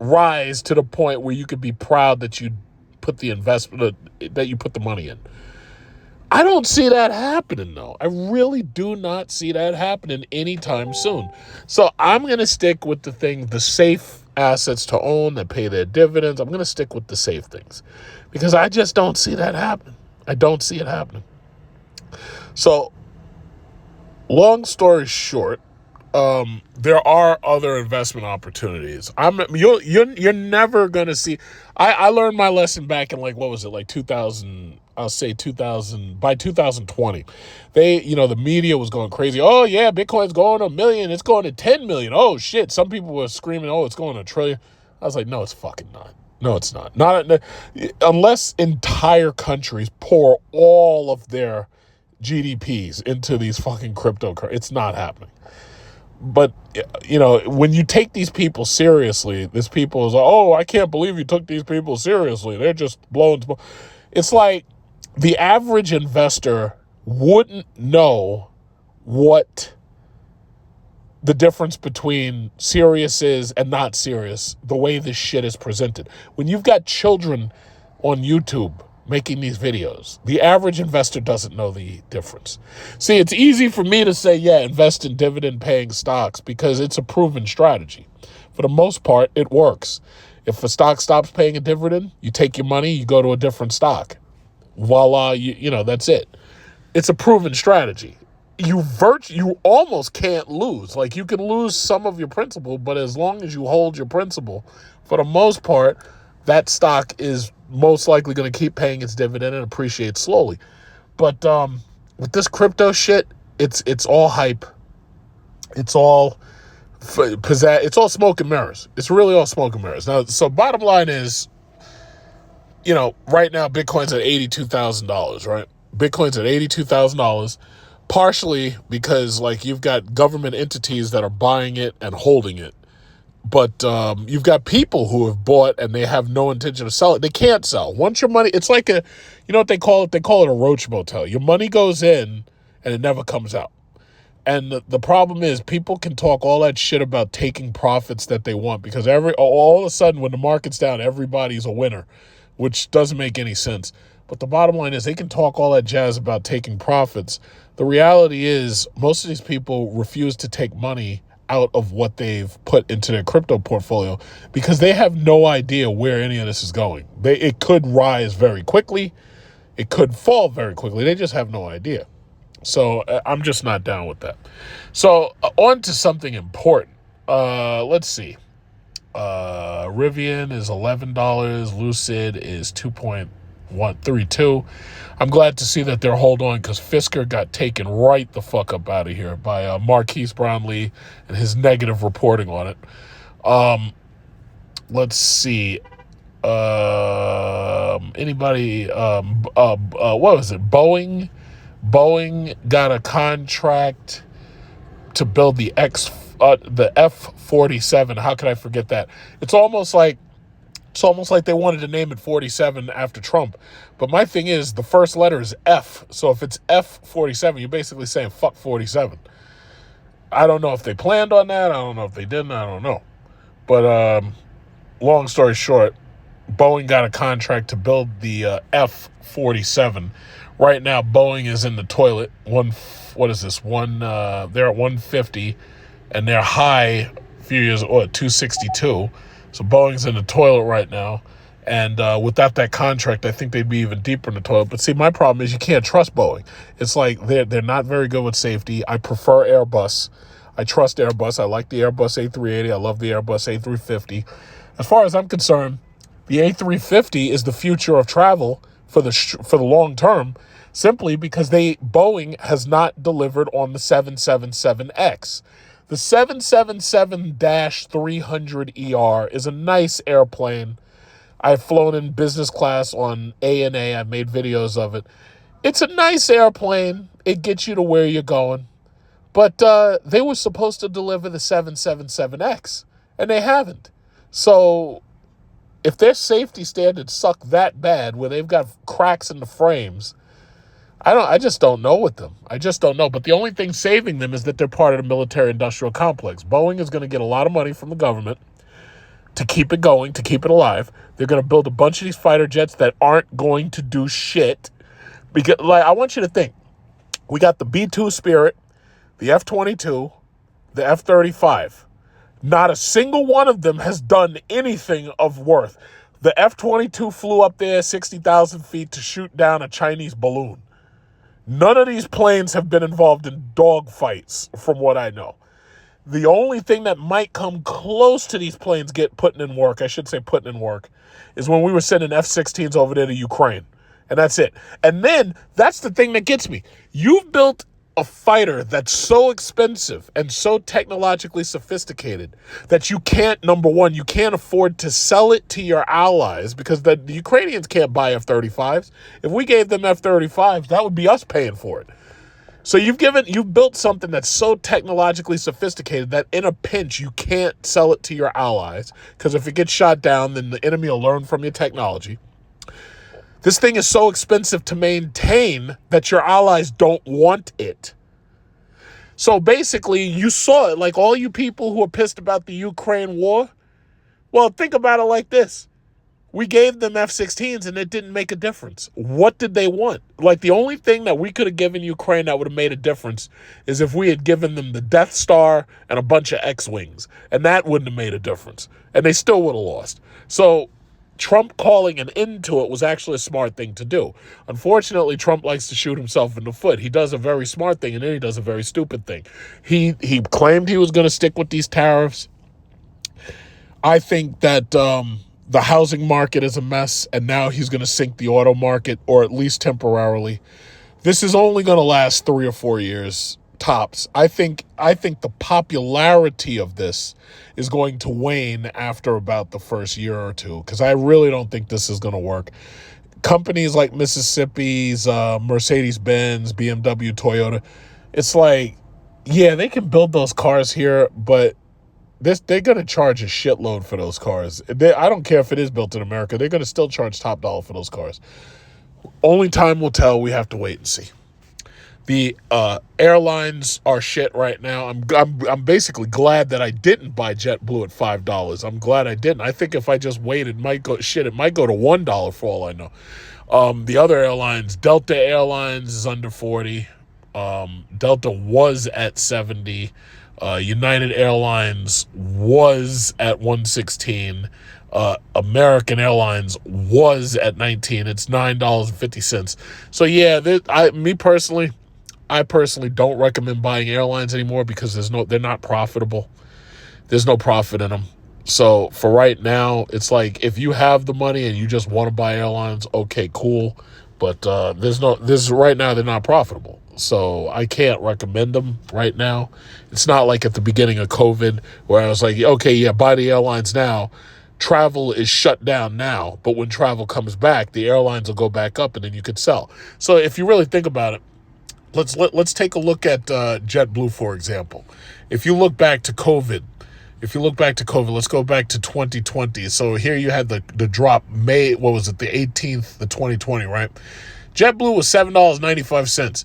rise to the point where you could be proud that you put the investment, that you put the money in. I don't see that happening, though. I really do not see that happening anytime soon. So I'm going to stick with the safe assets to own that pay their dividends. I'm going to stick with the safe things because I just don't see that happening. I don't see it happening. So, long story short, there are other investment opportunities. You're never gonna see. I learned my lesson back in 2000. I'll say 2000. By 2020, the media was going crazy. Oh yeah, Bitcoin's going to 1 million. It's going to 10 million. Oh shit! Some people were screaming, oh, it's going to 1 trillion. I was like, no, it's fucking not. No, it's not. Not unless entire countries pour all of their GDPs into these fucking cryptocurrencies. It's not happening. But, when you take these people seriously, this people is like, oh, I can't believe you took these people seriously. They're just blowing. It's like the average investor wouldn't know what the difference between serious is and not serious, the way this shit is presented. When you've got children on YouTube making these videos, the average investor doesn't know the difference. See, it's easy for me to say, yeah, invest in dividend-paying stocks because it's a proven strategy. For the most part, it works. If a stock stops paying a dividend, you take your money, you go to a different stock. Voila, that's it. It's a proven strategy. You almost can't lose. Like, you can lose some of your principal, but as long as you hold your principal, for the most part, that stock is most likely going to keep paying its dividend and appreciate slowly. But with this crypto shit, it's all hype. It's all pizzazz. It's all smoke and mirrors. It's really all smoke and mirrors. Now, so bottom line is, right now Bitcoin's at $82,000, right? Bitcoin's at $82,000, partially because you've got government entities that are buying it and holding it. But you've got people who have bought and they have no intention of selling. They can't sell. Once your money, it's like what they call it? They call it a roach motel. Your money goes in and it never comes out. And the problem is people can talk all that shit about taking profits that they want because all of a sudden when the market's down, everybody's a winner, which doesn't make any sense. But the bottom line is they can talk all that jazz about taking profits. The reality is most of these people refuse to take money out of what they've put into their crypto portfolio because they have no idea where any of this is going. It could rise very quickly. It could fall very quickly. They just have no idea. So I'm just not down with that. So on to something important. Let's see. Rivian is $11. Lucid is 2.132. I'm glad to see that they're hold on because Fisker got taken right the fuck up out of here by Marquise Brownlee and his negative reporting on it. Let's see. Anybody? What was it? Boeing got a contract to build the the F-47. How could I forget that? It's almost like they wanted to name it 47 after Trump. But my thing is, the first letter is F. So if it's F-47, you're basically saying fuck 47. I don't know if they planned on that. I don't know if they didn't. I don't know. But long story short, Boeing got a contract to build the F-47. Right now, Boeing is in the toilet. They're at 150, and their high a few years, 262. So Boeing's in the toilet right now. And without that contract, I think they'd be even deeper in the toilet. But see, my problem is you can't trust Boeing. It's like they're not very good with safety. I prefer Airbus. I trust Airbus. I like the Airbus A380. I love the Airbus A350. As far as I'm concerned, the A350 is the future of travel for the long term, simply because Boeing has not delivered on the 777X. The 777-300ER is a nice airplane. I've flown in business class on ANA. I've made videos of it. It's a nice airplane. It gets you to where you're going. But they were supposed to deliver the 777X, and they haven't. So if their safety standards suck that bad, where they've got cracks in the frames, I just don't know with them. I just don't know. But the only thing saving them is that they're part of the military-industrial complex. Boeing is going to get a lot of money from the government to keep it going, to keep it alive. They're going to build a bunch of these fighter jets that aren't going to do shit. Because, I want you to think. We got the B-2 Spirit, the F-22, the F-35. Not a single one of them has done anything of worth. The F-22 flew up there 60,000 feet to shoot down a Chinese balloon. None of these planes have been involved in dogfights, from what I know. The only thing that might come close to these planes putting in work, is when we were sending F-16s over there to Ukraine. And that's it. And then, that's the thing that gets me. You've built a fighter that's so expensive and so technologically sophisticated that you can't, number one, you can't afford to sell it to your allies, because the Ukrainians can't buy F-35s. If we gave them F-35s, that would be us paying for it. So you've built something that's so technologically sophisticated that in a pinch, you can't sell it to your allies, because if it gets shot down, then the enemy will learn from your technology. This thing is so expensive to maintain that your allies don't want it. So basically, you saw it, like all you people who are pissed about the Ukraine war. Well, think about it like this. We gave them F-16s and it didn't make a difference. What did they want? Like, the only thing that we could have given Ukraine that would have made a difference is if we had given them the Death Star and a bunch of X-Wings. And that wouldn't have made a difference. And they still would have lost. So Trump calling an end to it was actually a smart thing to do. Unfortunately, Trump likes to shoot himself in the foot. He does a very smart thing, and then he does a very stupid thing. He claimed he was going to stick with these tariffs. I think that the housing market is a mess, and now he's going to sink the auto market, or at least temporarily. This is only going to last 3 or 4 years, tops. I think the popularity of this is going to wane after about the first year or two, because I really don't think this is going to work. Companies like Mississippi's, Mercedes-Benz, BMW, Toyota, it's like, yeah, they can build those cars here, but they're going to charge a shitload for those cars. I don't care if it is built in America. They're going to still charge top dollar for those cars. Only time will tell. We have to wait and see. The airlines are shit right now. I'm basically glad that I didn't buy JetBlue at $5. I'm glad I didn't. I think if I just waited, it might go to $1 for all I know. The other airlines, Delta Airlines is under 40. Delta was at 70. United Airlines was at 116. American Airlines was at 19. It's $9.50. So yeah, I personally don't recommend buying airlines anymore, because they're not profitable. There's no profit in them. So for right now, it's like, if you have the money and you just want to buy airlines, okay, cool. But right now, they're not profitable. So I can't recommend them right now. It's not like at the beginning of COVID where I was like, okay, yeah, buy the airlines now. Travel is shut down now, but when travel comes back, the airlines will go back up and then you could sell. So if you really think about it, let's take a look at JetBlue, for example. if you look back to COVID, let's go back to 2020. So here you had the drop May, what was it, the 18th, the 2020, right? JetBlue was $7.95.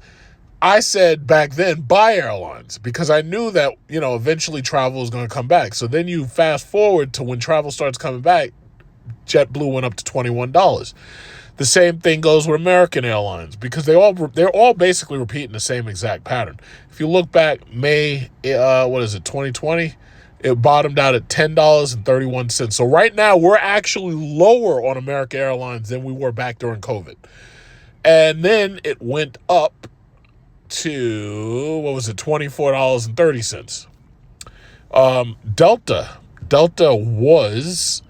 I said back then, buy airlines, because I knew that, eventually travel is going to come back. So then you fast forward to when travel starts coming back, JetBlue went up to $21. The same thing goes with American Airlines, because they're all basically repeating the same exact pattern. If you look back May, 2020, it bottomed out at $10.31. So right now we're actually lower on American Airlines than we were back during COVID. And then it went up to, $24.30. Delta was,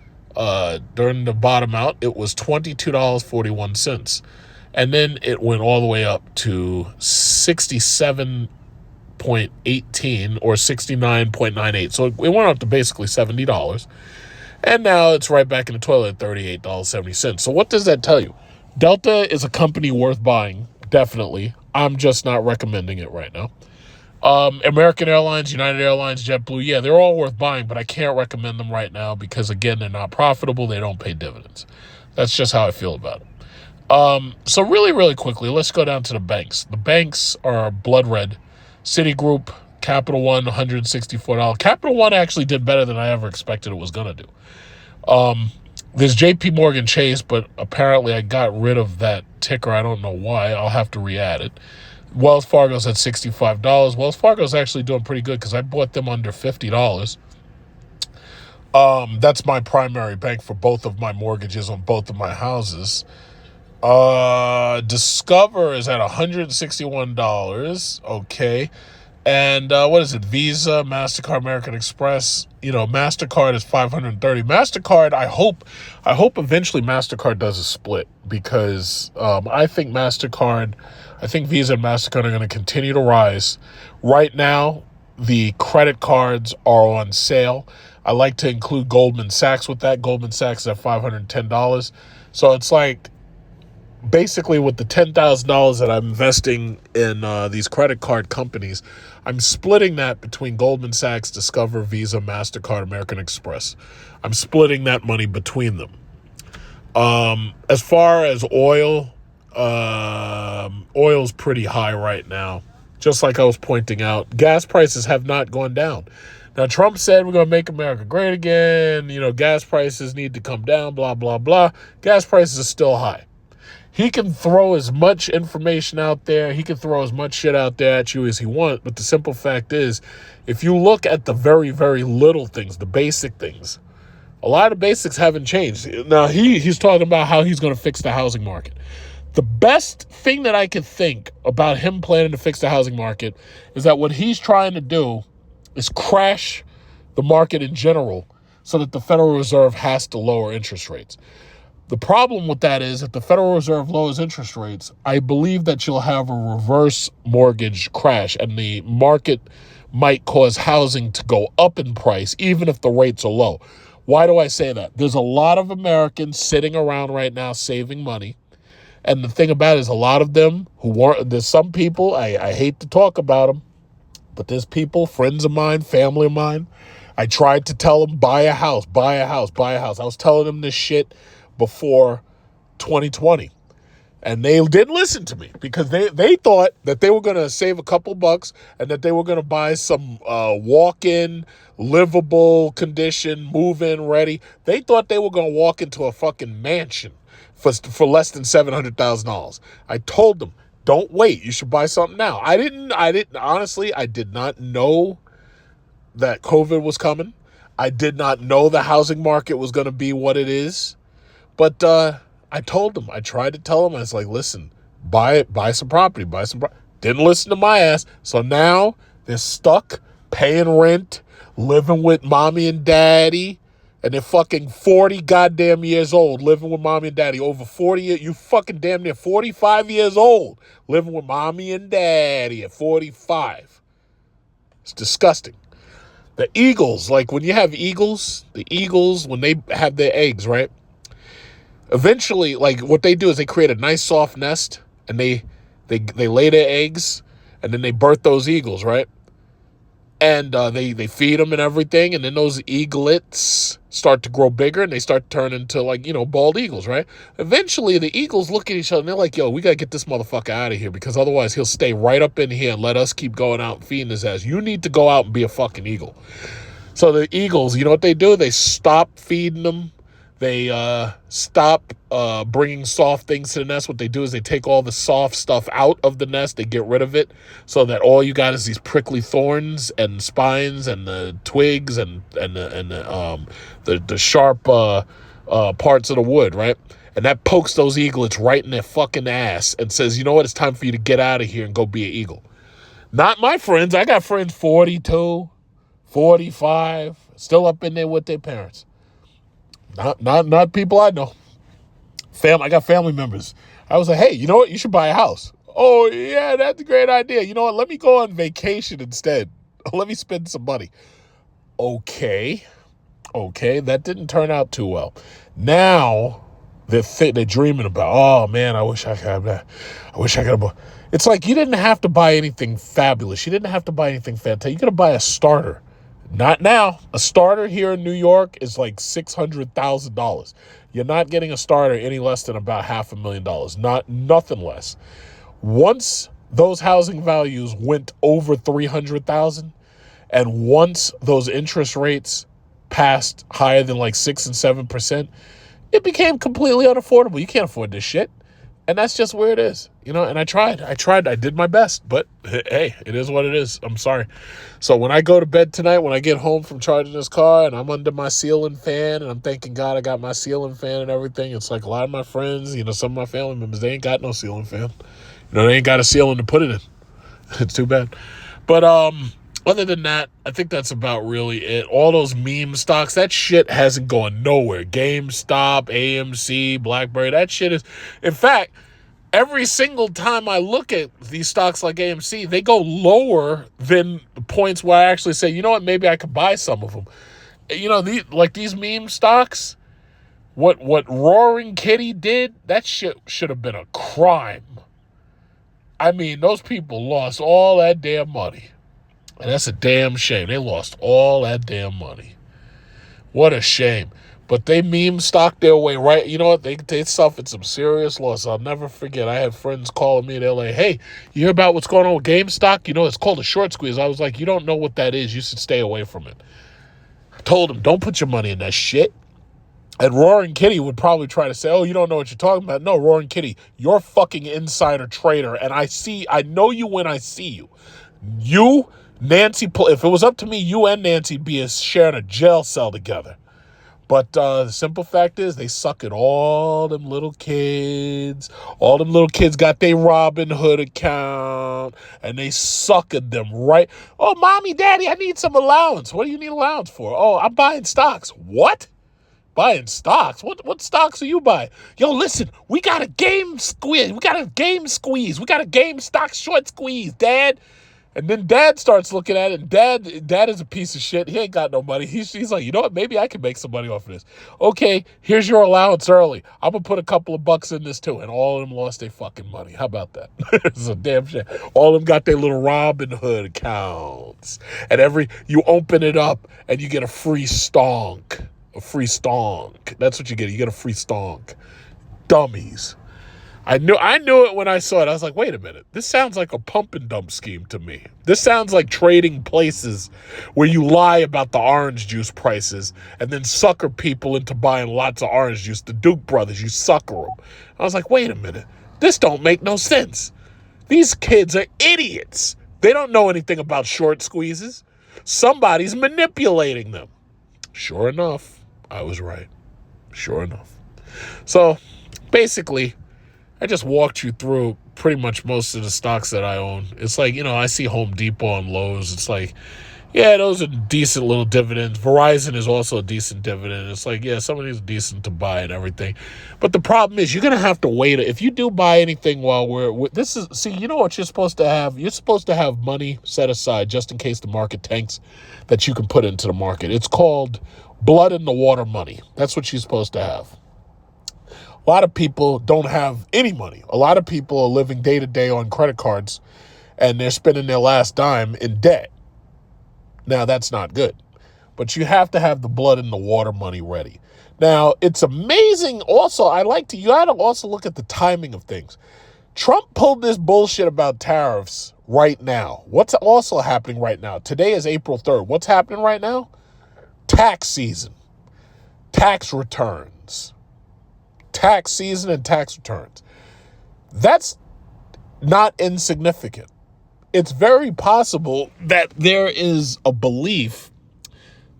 during the bottom out, it was $22.41. And then it went all the way up to 67.18 or 69.98. So it went up to basically $70. And now it's right back in the toilet at $38.70. So what does that tell you? Delta is a company worth buying, definitely. I'm just not recommending it right now. American Airlines, United Airlines, JetBlue, yeah, they're all worth buying, but I can't recommend them right now because, again, they're not profitable. They don't pay dividends. That's just how I feel about it. So really, really quickly, let's go down to the banks. The banks are blood red. Citigroup, Capital One, $164. Capital One actually did better than I ever expected it was going to do. There's JP Morgan Chase, but apparently I got rid of that ticker. I don't know why. I'll have to re-add it. Wells Fargo's at $65. Wells Fargo's actually doing pretty good because I bought them under $50. That's my primary bank for both of my mortgages on both of my houses. Discover is at $161. Okay. And what is it? Visa, MasterCard, American Express. MasterCard is $530. MasterCard, I hope eventually MasterCard does a split, because I think Visa and MasterCard are going to continue to rise. Right now, the credit cards are on sale. I like to include Goldman Sachs with that. Goldman Sachs is at $510. So it's like, basically with the $10,000 that I'm investing in these credit card companies, I'm splitting that between Goldman Sachs, Discover, Visa, MasterCard, American Express. I'm splitting that money between them. As far as oil's pretty high right now. Just like I was pointing out, gas prices have not gone down. Now, Trump said we're going to make America great again. Gas prices need to come down, blah, blah, blah. Gas prices are still high. He can throw as much information out there, he can throw as much shit out there at you as he wants, but the simple fact is, if you look at the very, very little things, the basic things, a lot of basics haven't changed. Now, he's talking about how he's going to fix the housing market. The best thing that I can think about him planning to fix the housing market is that what he's trying to do is crash the market in general so that the Federal Reserve has to lower interest rates. The problem with that is if the Federal Reserve lowers interest rates, I believe that you'll have a reverse mortgage crash, and the market might cause housing to go up in price, even if the rates are low. Why do I say that? There's a lot of Americans sitting around right now saving money. And the thing about it is, a lot of them there's some people, I hate to talk about them, but there's people, friends of mine, family of mine, I tried to tell them, buy a house, buy a house, buy a house. I was telling them this shit before 2020. And they didn't listen to me because they thought that they were going to save a couple bucks and that they were going to buy some walk-in, livable condition, move-in ready. They thought they were going to walk into a fucking mansion for less than $700,000. I told them, don't wait. You should buy something now. I didn't honestly, I did not know that COVID was coming. I did not know the housing market was going to be what it is. But I told them, I tried to tell them, I was like, listen, buy some property. Didn't listen to my ass. So now they're stuck paying rent, living with mommy and daddy, and they're fucking 40 goddamn years old, living with mommy and daddy. Over 40 years, you fucking damn near 45 years old, living with mommy and daddy at 45. It's disgusting. The eagles, like when you have eagles, when they have their eggs, right? Eventually, like what they do is they create a nice soft nest and they lay their eggs and then they birth those eagles, right? And they feed them and everything, and then those eaglets start to grow bigger, and they start to turn into, like, bald eagles, right? Eventually, the eagles look at each other, and they're like, yo, we got to get this motherfucker out of here, because otherwise he'll stay right up in here and let us keep going out and feeding his ass. You need to go out and be a fucking eagle. So the eagles, you know what they do? They stop feeding them. They stop bringing soft things to the nest. What they do is they take all the soft stuff out of the nest. They get rid of it so that all you got is these prickly thorns and spines and the twigs and the sharp parts of the wood, right? And that pokes those eaglets right in their fucking ass and says, you know what? It's time for you to get out of here and go be an eagle. Not my friends. I got friends 42, 45, still up in there with their parents. Not people I know. I got family members. I was like, hey, you know what? You should buy a house. Oh, yeah, that's a great idea. You know what? Let me go on vacation instead. Let me spend some money. Okay, that didn't turn out too well. Now they're dreaming about, oh, man, I wish I could have that. I wish I could have. It's like you didn't have to buy anything fabulous. You didn't have to buy anything fantastic. You could have buy a starter. Not now. A starter here in New York is like $600,000. You're not getting a starter any less than about $500,000. Nothing less. Once those housing values went over 300,000, and once those interest rates passed higher than like 6 and 7%, it became completely unaffordable. You can't afford this shit. And that's just where it is, and I tried, I did my best, but hey, it is what it is. I'm sorry. So when I go to bed tonight, when I get home from charging this car and I'm under my ceiling fan and I'm thanking God I got my ceiling fan and everything, it's like a lot of my friends, some of my family members, they ain't got no ceiling fan. They ain't got a ceiling to put it in. It's too bad. But other than that, I think that's about really it. All those meme stocks, that shit hasn't gone nowhere. GameStop, AMC, BlackBerry, that shit is... In fact, every single time I look at these stocks like AMC, they go lower than the points where I actually say, you know what, maybe I could buy some of them. These meme stocks, what Roaring Kitty did, that shit should have been a crime. I mean, those people lost all that damn money. And that's a damn shame. They lost all that damn money. What a shame. But they meme stocked their way right. You know what? They suffered some serious loss. I'll never forget. I had friends calling me. They're like, hey, you hear about what's going on with GameStop? It's called a short squeeze. I was like, you don't know what that is. You should stay away from it. I told them, don't put your money in that shit. And Roaring Kitty would probably try to say, oh, you don't know what you're talking about. No, Roaring Kitty, you're a fucking insider trader. And I know you when I see you. You... Nancy, if it was up to me, you and Nancy be sharing a jail cell together. But the simple fact is they suck at all them little kids. All them little kids got their Robinhood account, and they suck at them, right? Oh, mommy, daddy, I need some allowance. What do you need allowance for? Oh, I'm buying stocks. What? Buying stocks? What stocks are you buying? Yo, listen, we got a game squeeze. We got a game stock short squeeze, Dad. And then Dad starts looking at it, and Dad is a piece of shit. He ain't got no money. He's like, you know what? Maybe I can make some money off of this. Okay, here's your allowance early. I'm going to put a couple of bucks in this too. And all of them lost their fucking money. How about that? It's a damn shit. All of them got their little Robinhood accounts. And you open it up, and you get a free stonk. A free stonk. That's what you get. You get a free stonk. Dummies. I knew it when I saw it. I was like, wait a minute. This sounds like a pump and dump scheme to me. This sounds like trading places where you lie about the orange juice prices and then sucker people into buying lots of orange juice. The Duke brothers, you sucker them. I was like, wait a minute. This don't make no sense. These kids are idiots. They don't know anything about short squeezes. Somebody's manipulating them. Sure enough, I was right. Sure enough. So, basically, I just walked you through pretty much most of the stocks that I own. It's like, I see Home Depot and Lowe's. It's like, yeah, those are decent little dividends. Verizon is also a decent dividend. It's like, yeah, some of these are decent to buy and everything. But the problem is you're going to have to wait. If you do buy anything while you know what you're supposed to have? You're supposed to have money set aside just in case the market tanks that you can put into the market. It's called blood in the water money. That's what you're supposed to have. A lot of people don't have any money. A lot of people are living day to day on credit cards, and they're spending their last dime in debt. Now, that's not good. But you have to have the blood in the water money ready. Now, it's amazing also, you got to also look at the timing of things. Trump pulled this bullshit about tariffs right now. What's also happening right now? Today is April 3rd. What's happening right now? Tax season. Tax returns. Tax season and tax returns. That's not insignificant. It's very possible that there is a belief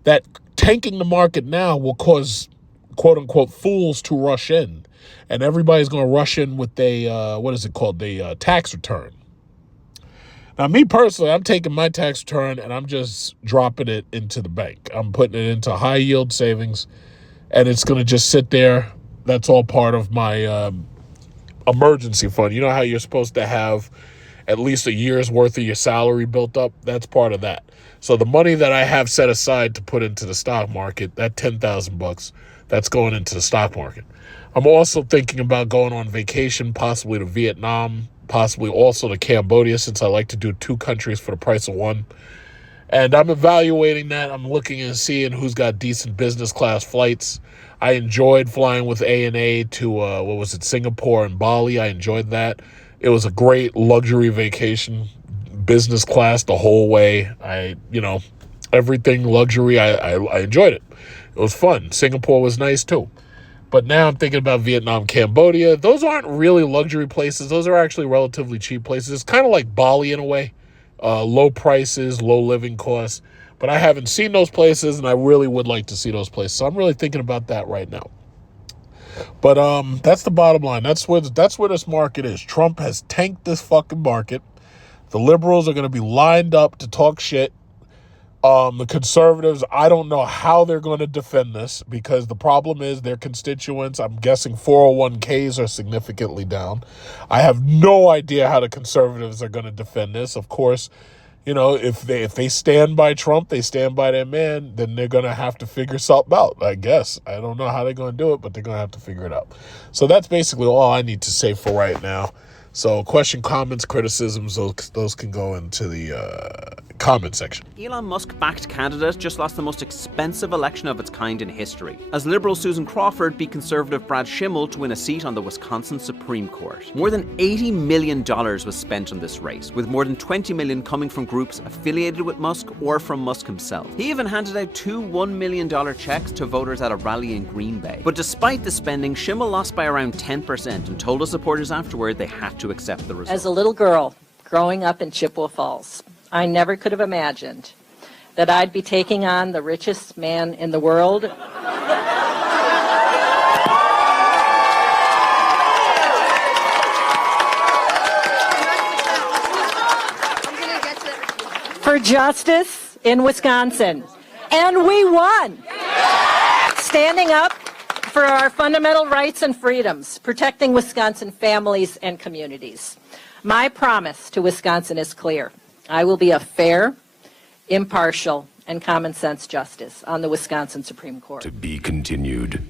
that tanking the market now will cause, quote unquote, fools to rush in. And everybody's going to rush in with a tax return. Now, me personally, I'm taking my tax return and I'm just dropping it into the bank. I'm putting it into high yield savings and it's going to just sit there. That's all part of my emergency fund. You know how you're supposed to have at least a year's worth of your salary built up? That's part of that. So the money that I have set aside to put into the stock market, that $10,000, that's going into the stock market. I'm also thinking about going on vacation, possibly to Vietnam, possibly also to Cambodia, since I like to do 2 countries for the price of 1. And I'm evaluating that. I'm looking and seeing who's got decent business class flights. I enjoyed flying with A&A to, Singapore and Bali. I enjoyed that. It was a great luxury vacation, business class the whole way. Everything luxury. I enjoyed it. It was fun. Singapore was nice too. But now I'm thinking about Vietnam, Cambodia. Those aren't really luxury places. Those are actually relatively cheap places. It's kind of like Bali in a way. Low prices, low living costs. But I haven't seen those places, and I really would like to see those places. So I'm really thinking about that right now. But that's the bottom line. That's where this market is. Trump has tanked this fucking market. The liberals are going to be lined up to talk shit. The conservatives, I don't know how they're going to defend this because the problem is their constituents, I'm guessing 401ks are significantly down. I have no idea how the conservatives are going to defend this. Of course, if they stand by Trump, they stand by their man, then they're going to have to figure something out, I guess. I don't know how they're going to do it, but they're going to have to figure it out. So that's basically all I need to say for right now. So question, comments, criticisms, those can go into the comment section. Elon Musk-backed candidate just lost the most expensive election of its kind in history, as Liberal Susan Crawford beat Conservative Brad Schimmel to win a seat on the Wisconsin Supreme Court. More than $80 million was spent on this race, with more than $20 million coming from groups affiliated with Musk or from Musk himself. He even handed out 2 $1 million checks to voters at a rally in Green Bay. But despite the spending, Schimmel lost by around 10% and told his supporters afterward they had to accept the result. As a little girl growing up in Chippewa Falls, I never could have imagined that I'd be taking on the richest man in the world. For justice in Wisconsin. And we won! Standing up for our fundamental rights and freedoms, protecting Wisconsin families and communities. My promise to Wisconsin is clear. I will be a fair, impartial, and common sense justice on the Wisconsin Supreme Court. To be continued.